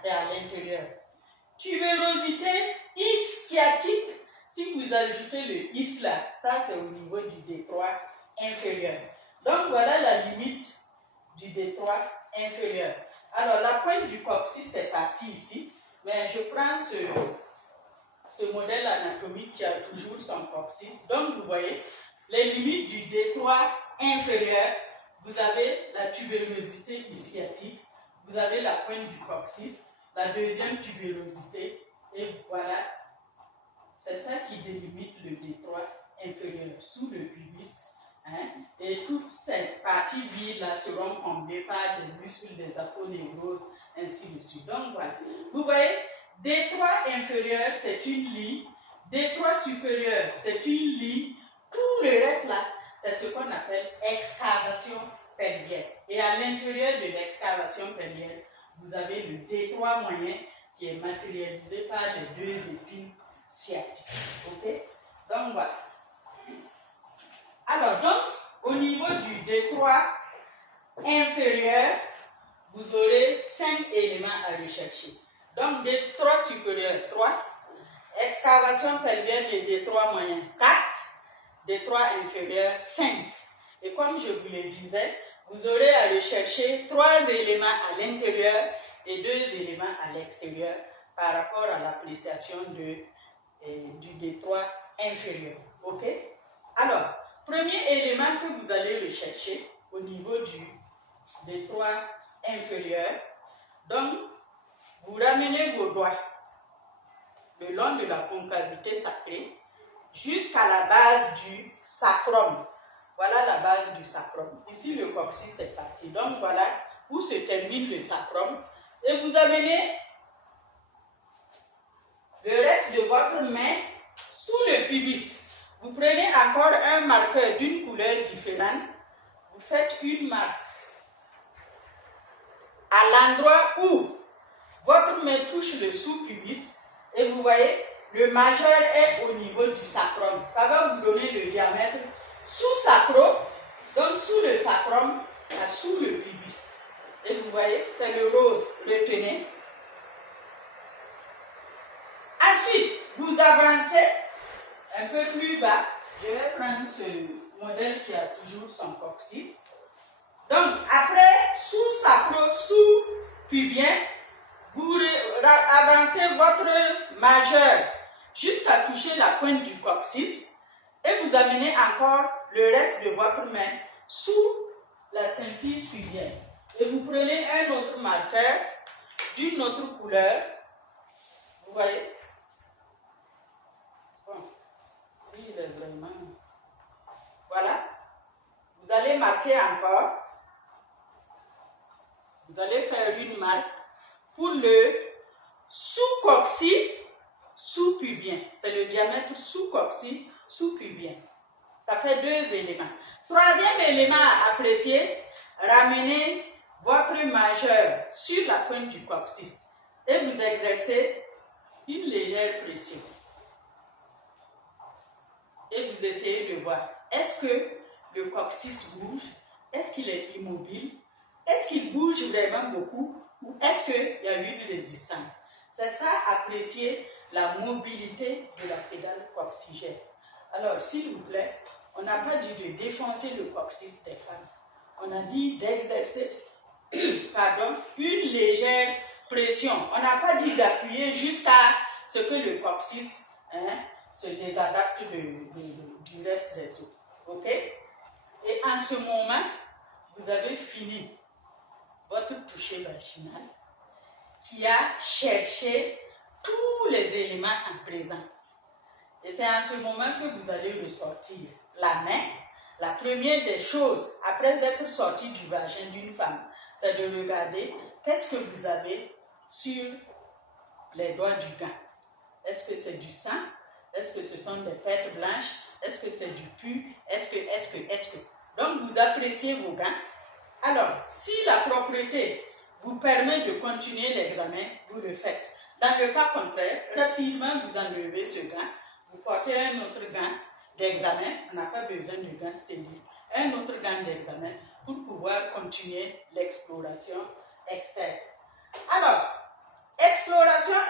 c'est à l'intérieur. Tubérosité ischiatique, si vous ajoutez le is là, ça c'est au niveau du détroit inférieur. Donc voilà la limite du détroit inférieur. Alors la pointe du coccyx c'est parti ici, mais je prends ce modèle anatomique qui a toujours son coccyx. Donc vous voyez, les limites du détroit inférieur, vous avez la tubérosité ischiatique, vous avez la pointe du coccyx, la deuxième tubérosité, et voilà, c'est ça qui délimite le détroit inférieur sous le pubis. Et toutes ces parties vides là seront comblées par des muscles, des aponeuroses, ainsi de suite. Donc voilà, vous voyez, détroit inférieur c'est une ligne, détroit supérieur c'est une ligne, tout le reste là, c'est ce qu'on appelle excavation pelvienne. Et à l'intérieur de l'excavation pelvienne, vous avez le détroit moyen qui est matérialisé par les 2 épines sciatiques. Ok? Donc voilà. Alors, donc, au niveau du détroit inférieur, vous aurez 5 éléments à rechercher. Donc, détroit supérieur, 3. Excavation pelvienne et détroit moyen, 4. Détroit inférieur, 5. Et comme je vous le disais, vous aurez à rechercher 3 éléments à l'intérieur et 2 éléments à l'extérieur par rapport à l'appréciation du détroit inférieur. Ok? Alors, premier élément que vous allez rechercher au niveau du détroit inférieur, donc vous ramenez vos doigts le long de la concavité sacrée jusqu'à la base du sacrum. Voilà la base du sacrum. Ici, le coccyx est parti. Donc, voilà où se termine le sacrum. Et vous amenez le reste de votre main sous le pubis. Vous prenez encore un marqueur d'une couleur différente. Vous faites une marque à l'endroit où votre main touche le sous-pubis. Et vous voyez, le majeur est au niveau du sacrum. Ça va vous donner le diamètre sous-sacro, donc sous le sacrum, sous le pubis. Et vous voyez, c'est le rose, retenez. Ensuite, vous avancez un peu plus bas. Je vais prendre ce modèle qui a toujours son coccyx. Donc, après, sous-sacro, sous-pubien, vous avancez votre majeur jusqu'à toucher la pointe du coccyx et vous amenez encore le reste de votre main sous la symphyse pubienne. Et vous prenez un autre marqueur d'une autre couleur. Vous voyez? Bon, lui, il est vraiment... Voilà. Vous allez marquer encore. Vous allez faire une marque pour le sous-coccyx, sous-pubien. C'est le diamètre sous-coccyx, sous-pubien. Ça fait 2 éléments. Troisième élément à apprécier, ramenez votre majeur sur la pointe du coccyx et vous exercez une légère pression. Et vous essayez de voir, est-ce que le coccyx bouge? Est-ce qu'il est immobile? Est-ce qu'il bouge vraiment beaucoup? Ou est-ce qu'il y a une résistance? C'est ça, apprécier la mobilité de la pédale coccygène. Alors, s'il vous plaît, on n'a pas dit de défoncer le coccyx des femmes. On a dit d'exercer une légère pression. On n'a pas dit d'appuyer jusqu'à ce que le coccyx se désadapte du reste des os. Ok? en ce moment, vous avez fini votre toucher vaginal qui a cherché tous les éléments en présence. Et c'est en ce moment que vous allez ressortir la main. La première des choses, après être sorti du vagin d'une femme, c'est de regarder qu'est-ce que vous avez sur les doigts du gant. Est-ce que c'est du sang? Est-ce que ce sont des pertes blanches? Est-ce que c'est du pu? Est-ce que? Donc, vous appréciez vos gants. Alors, si la propreté vous permet de continuer l'examen, vous le faites. Dans le cas contraire, rapidement, vous enlevez ce gant. Vous portez un autre gant d'examen. On n'a pas besoin de gants stérile. Un autre gant d'examen pour pouvoir continuer l'exploration externe. Alors, exploration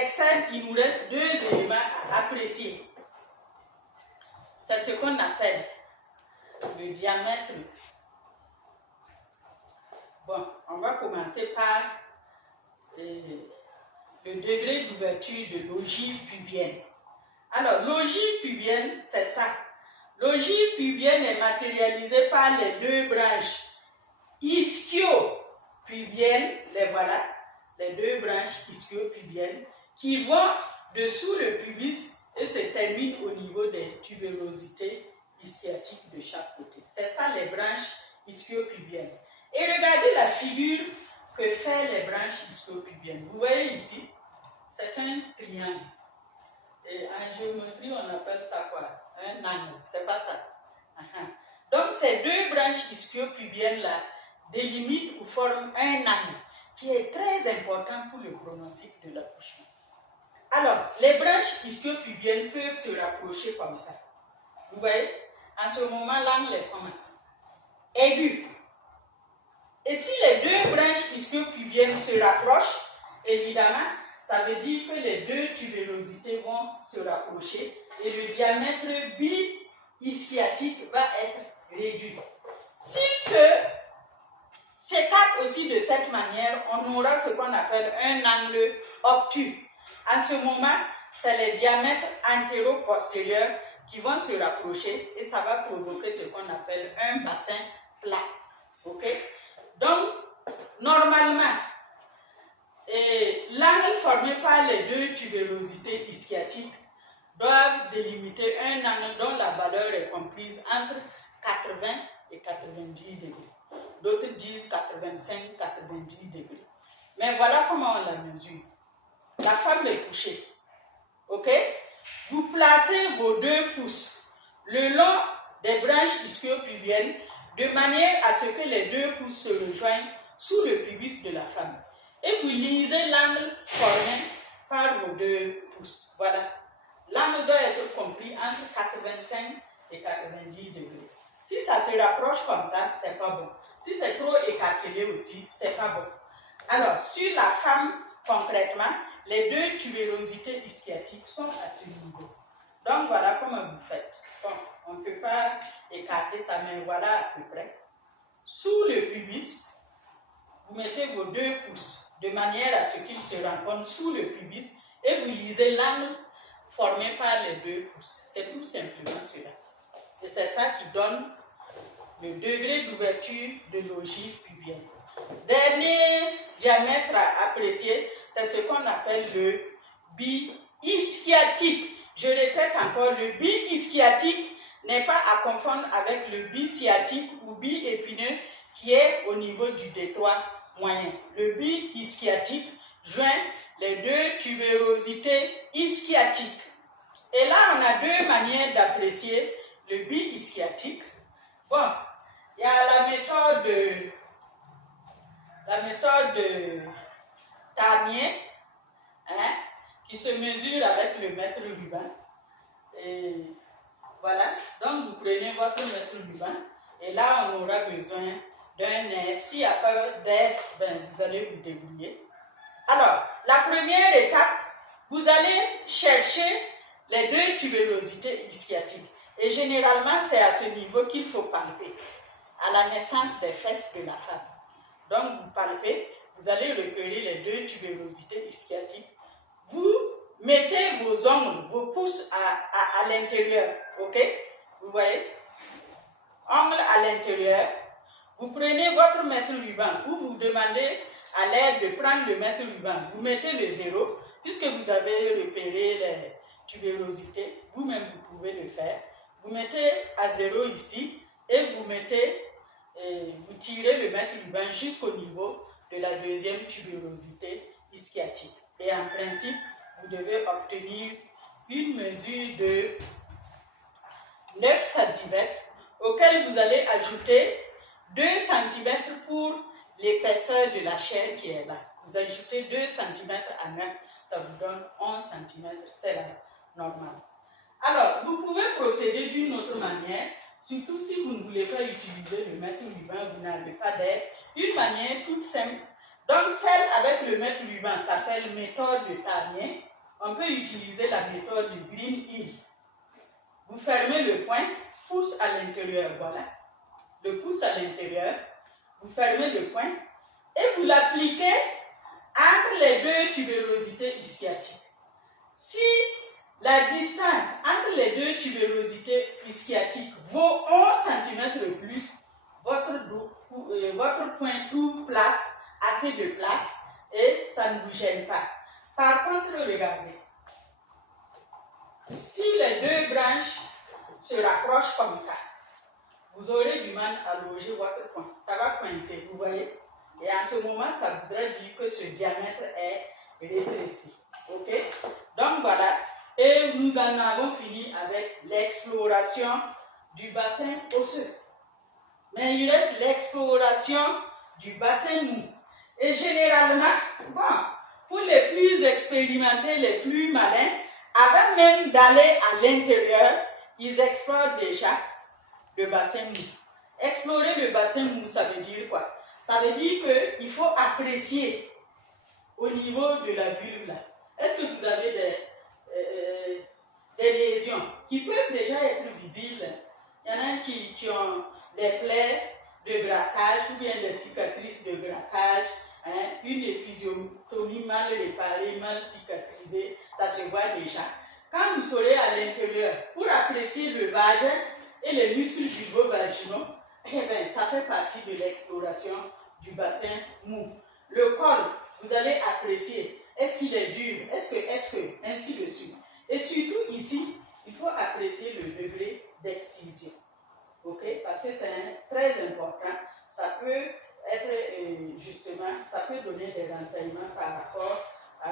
externe, il nous reste 2 éléments à apprécier. C'est ce qu'on appelle le diamètre. Bon, on va commencer par le degré d'ouverture de l'ogive pubienne. Alors, l'ogive pubienne, c'est ça. L'ogive pubienne est matérialisée par les 2 branches ischio-pubiennes, les voilà, les 2 branches ischio-pubiennes qui vont dessous le pubis et se terminent au niveau des tubérosités ischiatiques de chaque côté. C'est ça les branches ischio-pubiennes. Et regardez la figure que fait les branches ischio-pubiennes. Vous voyez ici, c'est un triangle. Et en géométrie, on appelle ça quoi? Un angle. C'est pas ça. Donc, ces 2 branches ischio-pubiennes-là délimitent ou forment un angle qui est très important pour le pronostic de l'accouchement. Alors, les branches ischio-pubiennes peuvent se rapprocher comme ça. Vous voyez? En ce moment, l'angle est comment? Aigu. Et si les 2 branches ischio-pubiennes se rapprochent, évidemment, ça veut dire que les 2 tubérosités vont se rapprocher et le diamètre bi-ischiatique va être réduit. S'ils s'écartent aussi de cette manière, on aura ce qu'on appelle un angle obtus. En ce moment, c'est les diamètres antéro-postérieurs qui vont se rapprocher et ça va provoquer ce qu'on appelle un bassin plat. Ok? Donc, normalement, l'angle formé par les 2 tubérosités ischiatiques doivent délimiter un angle dont la valeur est comprise entre 80 et 90 degrés. D'autres disent 85-90 degrés. Mais voilà comment on la mesure. La femme est couchée. Ok? Vous placez vos 2 pouces le long des branches ischio-pubiennes de manière à ce que les 2 pouces se rejoignent sous le pubis de la femme. Et vous lisez l'angle formé par vos 2 pouces. Voilà. L'angle doit être compris entre 85 et 90 degrés. Si ça se rapproche comme ça, c'est pas bon. Si c'est trop écartelé aussi, c'est pas bon. Alors, sur la femme, concrètement, les 2 tubérosités ischiatiques sont à ce niveau. Donc, voilà comment vous faites. Bon, on ne peut pas écarter ça, mais voilà à peu près. Sous le pubis, vous mettez vos 2 pouces de manière à ce qu'ils se rencontrent sous le pubis et vous lisez l'angle formé par les 2 pouces. C'est tout simplement cela. Et c'est ça qui donne le degré d'ouverture de l'ogive pubienne. Dernier diamètre à apprécier, c'est ce qu'on appelle le bi-ischiatique. Je répète encore, le bi-ischiatique n'est pas à confondre avec le bi-sciatique ou bi-épineux qui est au niveau du détroit moyen. Le bi-ischiatique joint les 2 tubérosités ischiatiques. Et là, on a 2 manières d'apprécier le bi-ischiatique. Bon, il y a la méthode de Tarnier, qui se mesure avec le mètre ruban. Et voilà, donc vous prenez votre mètre ruban et là on aura besoin d'un aide. S'il n'y a pas d'aide, vous allez vous débrouiller. Alors, la première étape, vous allez chercher les 2 tubérosités ischiatiques. Et généralement, c'est à ce niveau qu'il faut palper, à la naissance des fesses de la femme. Donc, vous palpez, vous allez repérer les 2 tubérosités ischiatiques. Vous mettez vos ongles, vos pouces à l'intérieur, ok? Vous voyez? Angle à l'intérieur. Vous prenez votre mètre ruban ou vous demandez à l'aide de prendre le mètre ruban. Vous mettez le 0, puisque vous avez repéré les tubérosités. Vous-même, vous pouvez le faire. Vous mettez à 0 ici et vous tirez le mètre ruban jusqu'au niveau de la deuxième tubérosité ischiatique. Et en principe, vous devez obtenir une mesure de 9 cm auquel vous allez ajouter 2 cm pour l'épaisseur de la chair qui est là. Vous ajoutez 2 cm à 9, ça vous donne 11 cm, c'est la normale. Alors, vous pouvez procéder d'une autre manière, surtout si vous ne voulez pas utiliser le mètre ruban, vous n'avez pas d'aide. Une manière toute simple. Donc, celle avec le mètre ruban s'appelle méthode de Tarnier. On peut utiliser la méthode de Green Hill. Vous fermez le poing, pouce à l'intérieur, voilà. Le pouce à l'intérieur, vous fermez le poing et vous l'appliquez entre les deux tubérosités ischiatiques. Si la distance entre les deux tubérosités ischiatiques vaut 11 cm de plus, votre poing trouve assez de place et ça ne vous gêne pas. Par contre, regardez, si les deux branches se rapprochent comme ça, vous aurez du mal à loger votre poing. Ça va coincer, vous voyez? Et en ce moment, ça voudrait dire que ce diamètre est rétréci. Ok? Donc voilà. Et nous en avons fini avec l'exploration du bassin osseux. Mais il reste l'exploration du bassin mou. Et généralement, bon, pour les plus expérimentés, les plus malins, avant même d'aller à l'intérieur, ils explorent déjà le bassin mou. Explorer le bassin mou, ça veut dire quoi? Ça veut dire qu'il faut apprécier au niveau de la vulve là. Est-ce que vous avez des lésions qui peuvent déjà être visibles? Il y en a qui ont des plaies de braquage ou bien des cicatrices de braquage, hein, une épisiotomie mal réparée, mal cicatrisée, ça se voit déjà. Quand vous serez à l'intérieur, pour apprécier le vagin et les muscles vulvo-vaginaux, eh bien, ça fait partie de l'exploration du bassin mou. Le col, vous allez apprécier. Est-ce qu'il est dur? Est-ce que, ainsi de suite. Et surtout ici, il faut apprécier le degré d'excision. Ok? Parce que c'est très important. Ça peut être, justement, ça peut donner des renseignements par rapport à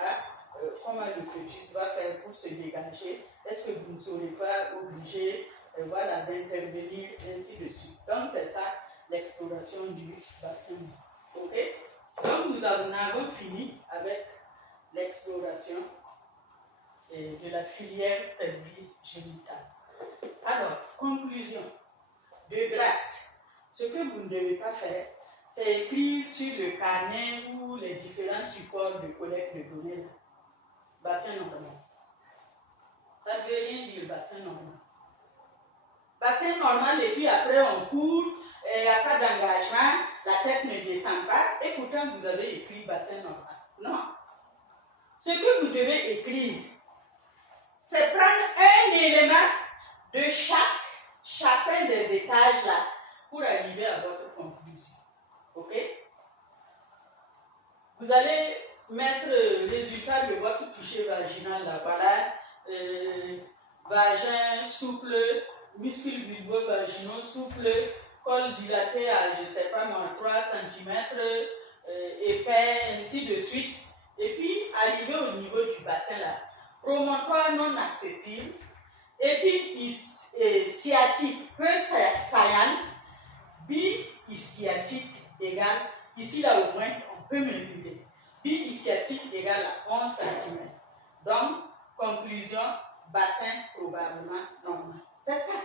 comment le fœtus va faire pour se dégager. Est-ce que vous ne serez pas obligé voilà, d'intervenir, ainsi de suite. Donc, c'est ça l'exploration du bassin. Ok? Donc, nous en avons fini avec l'exploration de la filière pelvigénitale. Alors, conclusion. De grâce, ce que vous ne devez pas faire, c'est écrire sur le carnet ou les différents supports de collecte de données. Bassin normal. Ça ne veut rien dire bassin normal. Bassin normal, et puis après on court, il n'y a pas d'engagement, la tête ne descend pas, et pourtant vous avez écrit bassin normal. Non. Ce que vous devez écrire, c'est prendre un élément de chacun des étages là, pour arriver à votre conclusion. Ok? Vous allez mettre le résultat de votre toucher vaginal là, voilà, vagin souple, muscles vulvo-vaginaux souples, col dilaté à, je ne sais pas moi, 3 cm, épais, ainsi de suite. Et puis, arriver au niveau du bassin là, promontoire non accessible, et puis sciatique peu saillante, bi-ischiatique égale, ici là au moins on peut mesurer, bi-ischiatique égale à 11 cm. Donc, conclusion, bassin probablement normal. C'est ça.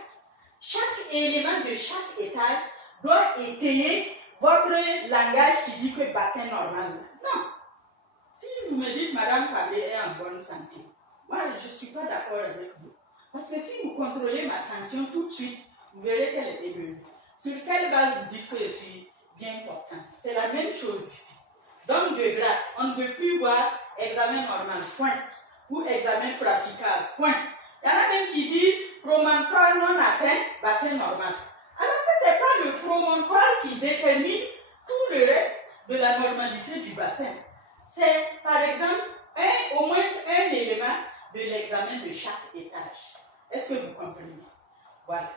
Chaque élément de chaque étage doit étayer votre langage qui dit que bassin normal. Non. Si vous me dites Madame Cabré est en bonne santé, moi je ne suis pas d'accord avec vous. Parce que si vous contrôlez ma tension tout de suite, vous verrez qu'elle est élevée. Sur quelle base vous dites que je suis bien portant? C'est la même chose ici. Donc de grâce, on ne veut plus voir examen normal, point. Ou examen praticable, point. Il y en a même qui disent promontoire non atteint, bassin normal. Alors que promontoire qui détermine tout le reste de la normalité du bassin. C'est par exemple au moins un élément de l'examen de chaque étage. Est-ce que vous comprenez? Voilà.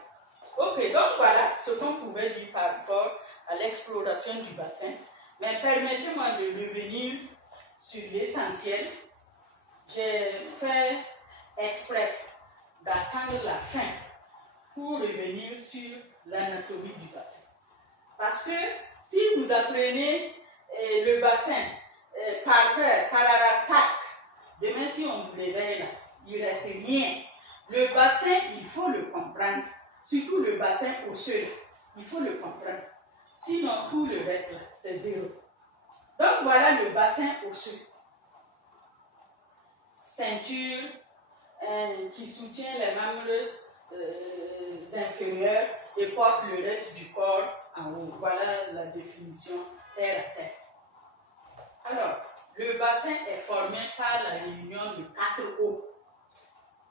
Ok, donc voilà ce qu'on pouvait dire par rapport à l'exploration du bassin. Mais permettez-moi de revenir sur l'essentiel. J'ai fait exprès d'attendre la fin pour revenir sur l'anatomie du bassin. Parce que si vous apprenez le bassin par cœur, tararatac, demain si on vous réveille là, il ne reste rien. Le bassin, il faut le comprendre. Surtout le bassin osseux, il faut le comprendre. Sinon, tout le reste, c'est zéro. Donc, voilà le bassin osseux. Ceinture qui soutient les membres inférieurs et porte le reste du corps en haut. Voilà la définition terre à terre. Alors, le bassin est formé par la réunion de 4 os.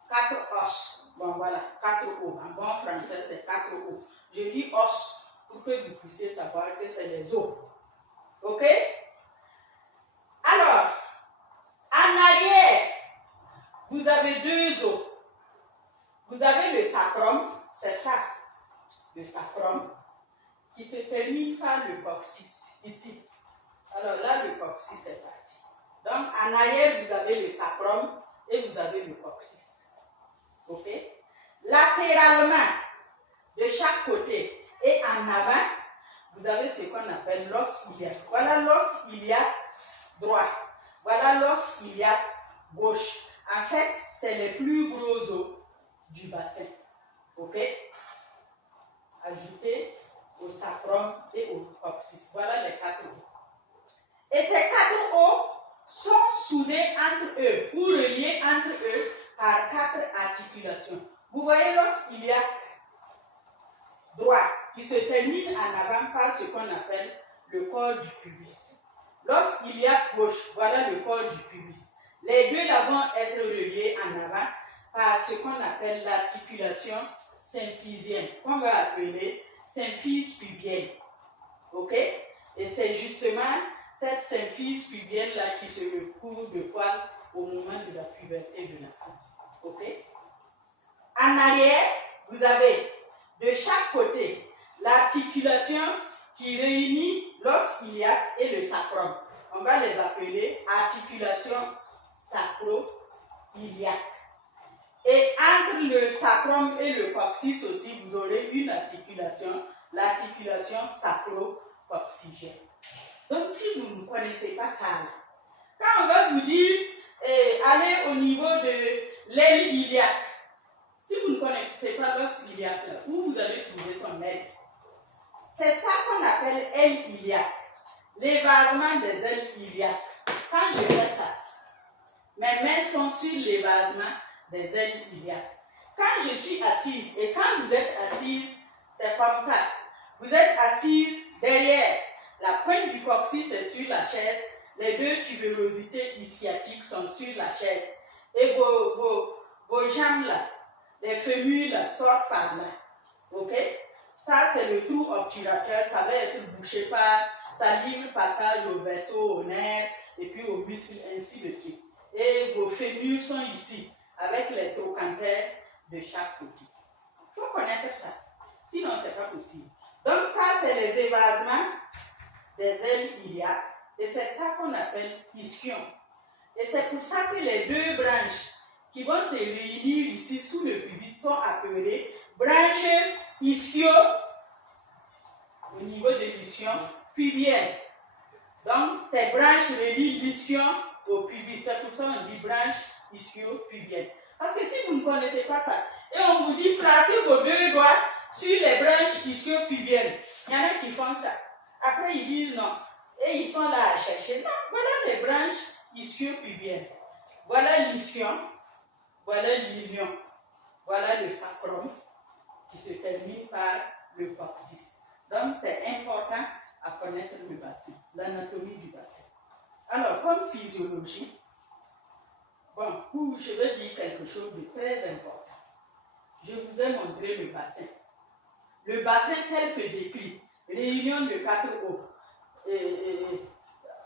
4 os. Bon, voilà, 4 os. En bon français, c'est 4 os. Je dis os pour que vous puissiez savoir que c'est les os. Ok? Alors, en arrière, vous avez 2 os. Vous avez le sacrum, c'est ça, le sacrum, qui se termine par le coccyx, ici. Alors là, le coccyx est parti. Donc, en arrière, vous avez le sacrum et vous avez le coccyx. Ok? Latéralement, de chaque côté et en avant, vous avez ce qu'on appelle l'os iliaque. Voilà l'os iliaque droit. Voilà l'os iliaque gauche. En fait, c'est les plus gros os du bassin. Ok? Ajouté au sacrum et au coccyx. Voilà les 4 os. Et ces 4 os sont soudés entre eux ou reliés entre eux par 4 articulations. Vous voyez l'os iliaque droit qui se termine en avant par ce qu'on appelle le corps du pubis. L'os iliaque gauche, voilà le corps du pubis. Les deux là vont être reliés en avant par ce qu'on appelle l'articulation symphysienne, qu'on va appeler symphyse pubienne. Ok? Et c'est justement cette symphyse pubienne-là qui se recouvre de poils au moment de la puberté de la femme. Ok? En arrière, vous avez de chaque côté l'articulation qui réunit l'os iliaque et le sacrum. On va les appeler articulation sacro-iliaque. Et entre le sacrum et le coccyx aussi, vous aurez une articulation, l'articulation sacro-coccygienne. Donc, si vous ne connaissez pas ça, quand on va vous dire allez au niveau de l'aile iliaque, si vous ne connaissez pas l'os iliaque, où vous allez trouver son aile? C'est ça qu'on appelle aile iliaque, l'évasement des ailes iliaques. Quand je fais ça, mes mains sont sur l'évasement des ailes iliaques. Quand je suis assise, et quand vous êtes assise, c'est comme ça. Vous êtes assise derrière, la pointe du coccyx est sur la chaise, les 2 tubérosités ischiatiques sont sur la chaise, et vos jambes là, les fémurs là, sortent par là. Ok? Ça, c'est le trou obturateur, ça va être bouché par, ça livre passage au vaisseau, au nerf, et puis aux muscles, ainsi de suite. Et vos fémurs sont ici, avec les trochantères de chaque côté. Il faut connaître ça, sinon ce n'est pas possible. Donc ça, c'est les évasements des ailes iliaques, et c'est ça qu'on appelle ischion. Et c'est pour ça que les 2 branches qui vont se réunir ici sous le pubis sont appelées branches ischio au niveau de l'ischion pubienne. Donc ces branches relient l'ischion au pubis. C'est pour ça qu'on dit branche ischio-pubienne. Parce que si vous ne connaissez pas ça, et on vous dit placez vos 2 doigts sur les branches ischio-pubiennes, il y en a qui font ça. Après ils disent non. Et ils sont là à chercher. Non, voilà les branches ischio-pubiennes. Voilà l'ischion, voilà l'ilion, voilà le sacrum qui se termine par le coccyx. Donc c'est important à connaître le bassin, l'anatomie du bassin. Alors, comme physiologie, bon, je vais dire quelque chose de très important. Je vous ai montré le bassin. Le bassin tel que décrit réunion de 4 os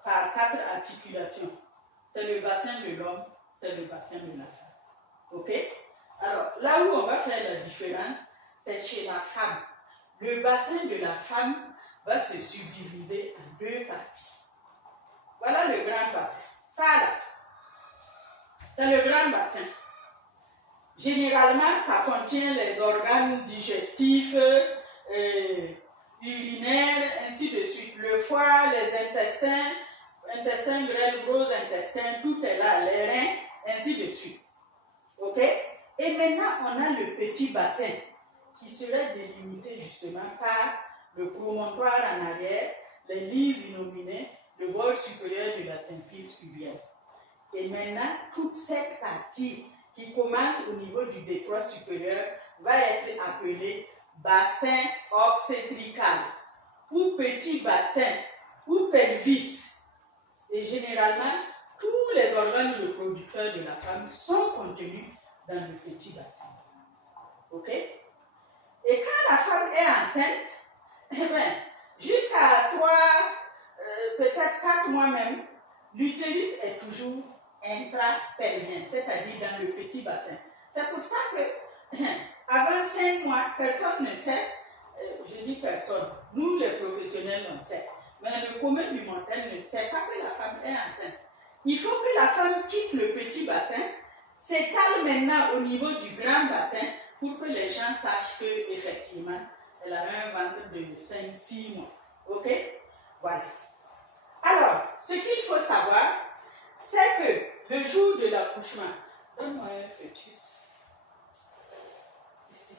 par 4 articulations. C'est le bassin de l'homme, c'est le bassin de la femme. Ok? Alors, là où on va faire la différence, c'est chez la femme. Le bassin de la femme va se subdiviser en 2 parties. Voilà le grand bassin. Ça là, c'est le grand bassin. Généralement, ça contient les organes digestifs, urinaires, ainsi de suite. Le foie, les intestins grêles, gros intestins, tout est là, les reins, ainsi de suite. Ok? Et maintenant, on a le petit bassin qui serait délimité justement par le promontoire en arrière, les lises innominées, le bord supérieur de la symphyse pubienne. Et maintenant, toute cette partie qui commence au niveau du détroit supérieur va être appelée bassin obstétrical ou petit bassin ou pelvis. Et généralement, tous les organes reproducteurs de la femme sont contenus dans le petit bassin. Ok? Et quand la femme est enceinte, eh bien, jusqu'à 3, peut-être 4 mois même, l'utérus est toujours intrapelvien, c'est-à-dire dans le petit bassin. C'est pour ça que, avant 5 mois, personne ne sait, je dis personne, nous les professionnels on sait, mais le commun du mortel ne sait pas que la femme est enceinte. Il faut que la femme quitte le petit bassin, s'étale maintenant au niveau du grand bassin pour que les gens sachent qu'effectivement, elle a un ventre de 5-6 mois. Ok? Voilà. Alors, ce qu'il faut savoir, c'est que le jour de l'accouchement, donne-moi un fœtus. Ici.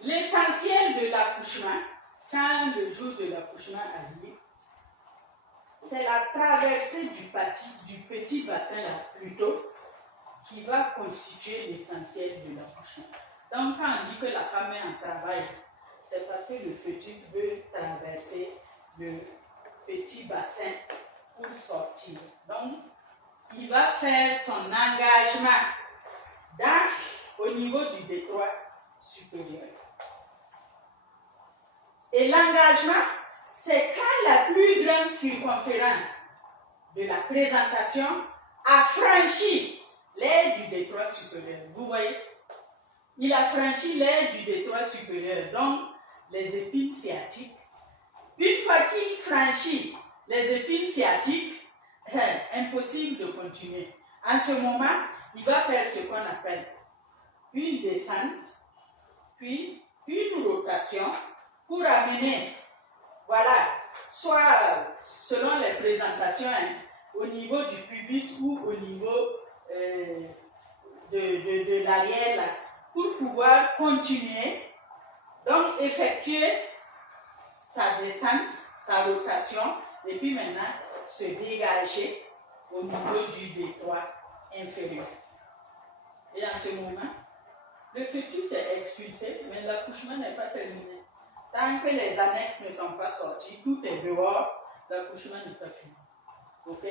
L'essentiel de l'accouchement, quand le jour de l'accouchement arrive, c'est la traversée du petit bassin là, plutôt, qui va constituer l'essentiel de l'accouchement. Donc, quand on dit que la femme est en travail, c'est parce que le fœtus veut traverser le petit bassin pour sortir. Donc, il va faire son engagement au niveau du détroit supérieur. Et l'engagement, c'est quand la plus grande circonférence de la présentation a franchi l'aire du détroit supérieur. Vous voyez? Il a franchi l'aire du détroit supérieur, donc les épines sciatiques. Une fois qu'il franchit les épines sciatiques, impossible de continuer. En ce moment, il va faire ce qu'on appelle une descente, puis une rotation pour amener, voilà, soit selon les présentations, au niveau du pubis ou au niveau de l'arrière, là, pour pouvoir continuer, donc effectuer sa descente, sa rotation, et puis maintenant se dégager au niveau du détroit inférieur. Et en ce moment, le fœtus est expulsé, mais l'accouchement n'est pas terminé. Tant que les annexes ne sont pas sorties, tout est dehors, l'accouchement n'est pas fini. Ok?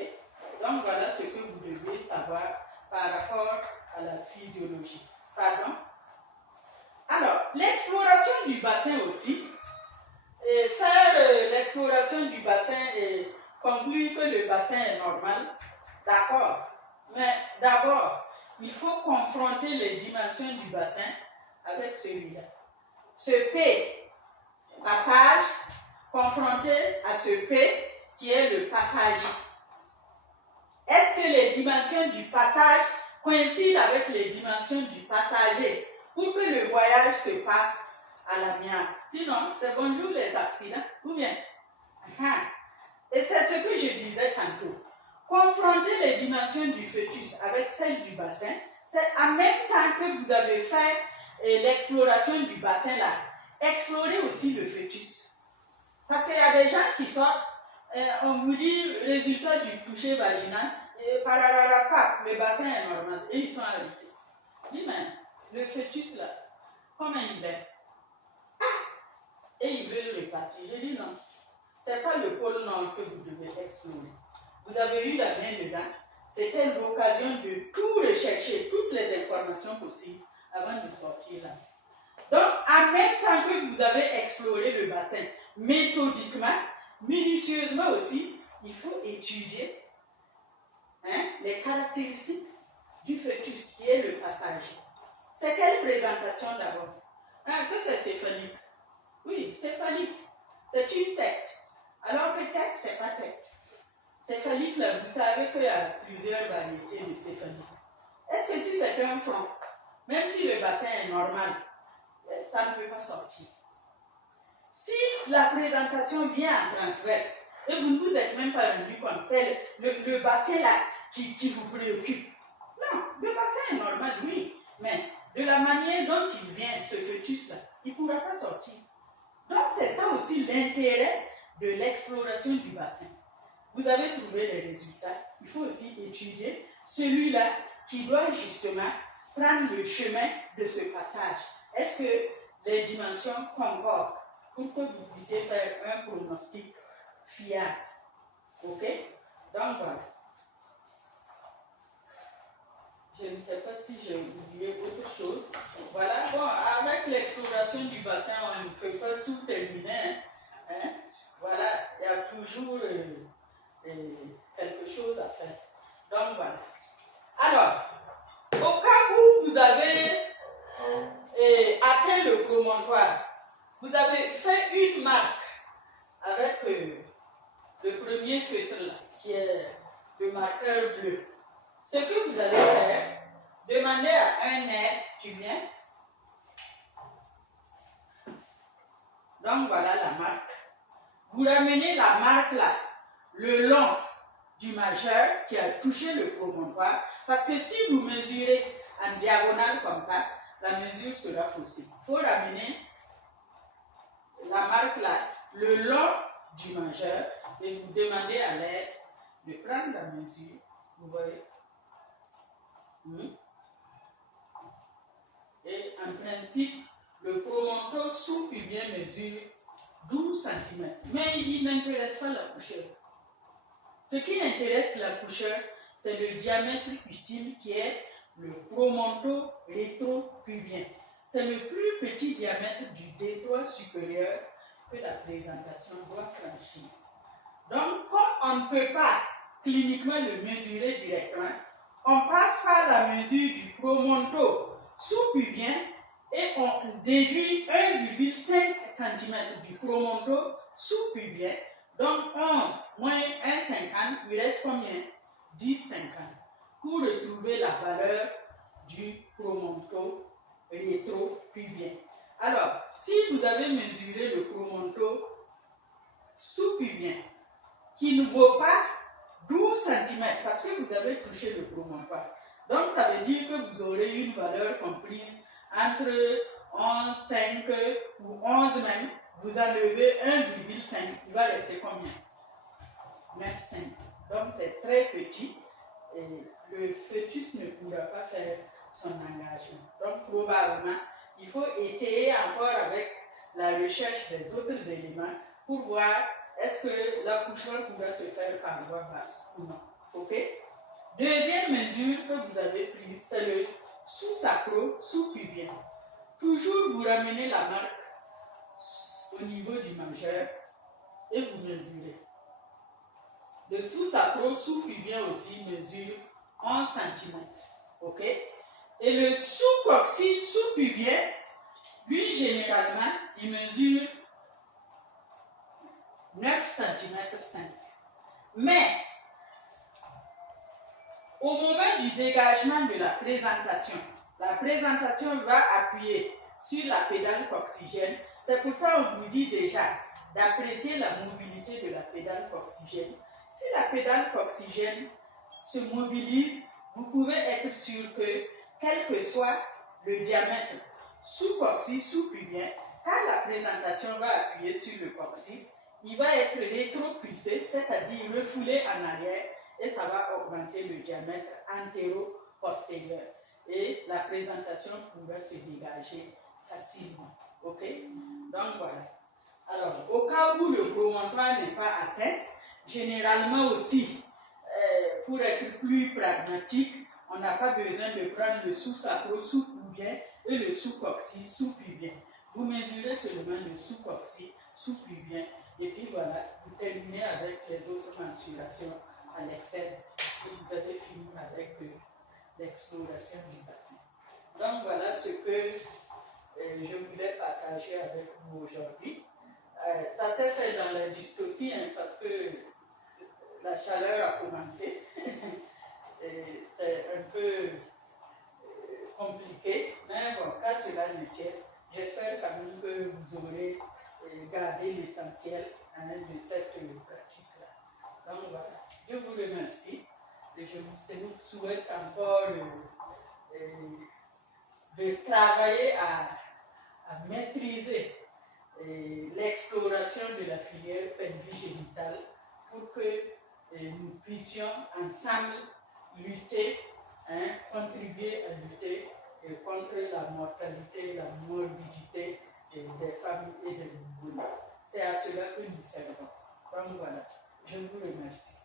Donc voilà ce que vous devez savoir par rapport à la physiologie. Pardon? Alors, l'exploration du bassin aussi, et faire l'exploration du bassin et conclure que le bassin est normal, d'accord. Mais d'abord, il faut confronter les dimensions du bassin avec celui-là. Ce P, passage, confronté à ce P qui est le passager. Est-ce que les dimensions du passage coïncident avec les dimensions du passager pour que le voyage se passe à l'amiable? Sinon, c'est bonjour les accidents, ou bien? Et c'est ce que je disais tantôt. Confronter les dimensions du fœtus avec celles du bassin, c'est en même temps que vous avez fait l'exploration du bassin là, explorer aussi le fœtus. Parce qu'il y a des gens qui sortent, on vous dit résultat du toucher vaginal, et le bassin est normal, et ils sont arrêtés. Dis mais le fœtus là, comment il est? Et ils veulent le partir. Je dis non, c'est pas le pôle nord que vous devez explorer. Vous avez eu la main dedans, c'était l'occasion de tout rechercher, toutes les informations possibles avant de sortir là. Donc, en même temps que vous avez exploré le bassin, méthodiquement, minutieusement aussi, il faut étudier les caractéristiques du fœtus, qui est le passage. C'est quelle présentation d'abord? Que c'est céphalique? Oui, céphalique. C'est une tête. Alors que tête, c'est pas tête. Céphalique, là, vous savez qu'il y a plusieurs variétés de céphalique. Est-ce que si c'est un front, même si le bassin est normal, ça ne peut pas sortir? Si la présentation vient en transverse, et vous ne vous êtes même pas rendu compte, c'est le bassin là qui vous préoccupe. Non, le bassin est normal, oui, mais de la manière dont il vient, ce fœtus-là, il ne pourra pas sortir. Donc c'est ça aussi l'intérêt de l'exploration du bassin. Vous avez trouvé les résultats, il faut aussi étudier celui-là qui doit justement prendre le chemin de ce passage. Est-ce que les dimensions concordent pour que vous puissiez faire un pronostic fiable? Ok? Donc voilà. Je ne sais pas si j'ai oublié autre chose. Voilà, bon, avec l'exploration du bassin, on ne peut pas tout terminer. Voilà, il y a toujours quelque chose à faire. Donc voilà. Alors, au cas où vous avez atteint le promontoire, vous avez fait une marque avec le premier feutre là, qui est le marqueur bleu. Ce que vous allez faire, demandez à un aide, tu viens. Donc voilà la marque. Vous ramenez la marque là, le long du majeur qui a touché le promontoire, parce que si vous mesurez en diagonale comme ça, la mesure sera faussée. Il faut ramener la marque là, le long du majeur, et vous demandez à l'aide de prendre la mesure. Vous voyez? Et en principe, le promontoire sous-pubien mesure 12 cm. Mais il n'intéresse pas la coucheur. Ce qui intéresse la coucheur, c'est le diamètre utile qui est le promontoire rétropubien. C'est le plus petit diamètre du détroit supérieur que la présentation doit franchir. Donc, comme on ne peut pas cliniquement le mesurer directement, on passe par la mesure du promontoire sous-pubien et on déduit 1,5 cm du promontoire sous-pubien. Donc 11 moins 1,50, il reste combien? 10,50. Pour retrouver la valeur du promontoire rétropubien. Alors, si vous avez mesuré le promontoire sous-pubien, qui ne vaut pas 12 cm, parce que vous avez touché le promontoire. Donc, ça veut dire que vous aurez une valeur comprise entre 11,5 ou 11 même. Vous enlevez 1,5, il va rester combien? 9,5. Donc, c'est très petit et le fœtus ne pourra pas faire son engagement. Donc, probablement, il faut étayer encore avec la recherche des autres éléments pour voir est-ce que l'accouchement pourra se faire par voie basse ou non. Ok? Deuxième mesure que vous avez prise, c'est le sous-sacro, sous-pubien. Toujours vous ramenez la marque au niveau du majeur et vous mesurez. Le sous-sacro, sous-pubien aussi mesure 11 cm. Ok? Et le sous-coccyx, sous-pubien, lui généralement, il mesure 9 cm 5. Mais, au moment du dégagement de la présentation va appuyer sur la pédale coccygène. C'est pour ça qu'on vous dit déjà d'apprécier la mobilité de la pédale coccygène. Si la pédale coccygène se mobilise, vous pouvez être sûr que, quel que soit le diamètre sous-coccyx, sous-pubien, quand la présentation va appuyer sur le coccyx, il va être rétropulsé, c'est-à-dire refoulé en arrière, et ça va augmenter le diamètre antéro-postérieur. Et la présentation pourra se dégager facilement. Ok? Donc voilà. Alors, au cas où le promontoire n'est pas atteint, généralement aussi, pour être plus pragmatique, on n'a pas besoin de prendre le sous-sacro, sous-pubien et le sous-coccyx, sous-pubien. Vous mesurez seulement le sous-coccyx, sous-pubien, et puis voilà, vous terminez avec les autres mensurations à l'excès, et vous avez fini avec l'exploration du bassin. Donc voilà ce que je voulais partager avec vous aujourd'hui. Ça s'est fait dans la dystocie parce que la chaleur a commencé. C'est un peu compliqué, mais bon, qu'à cela ne tienne, j'espère quand même que vous aurez gardé l'essentiel de cette pratique-là. Donc voilà, je vous remercie et je vous souhaite encore de travailler à maîtriser l'exploration de la filière pelvigénitale pour que nous puissions ensemble lutter, contribuer à lutter contre la mortalité, la morbidité des femmes et des nouveau-nés. C'est à cela que nous servons. Donc voilà, je vous remercie.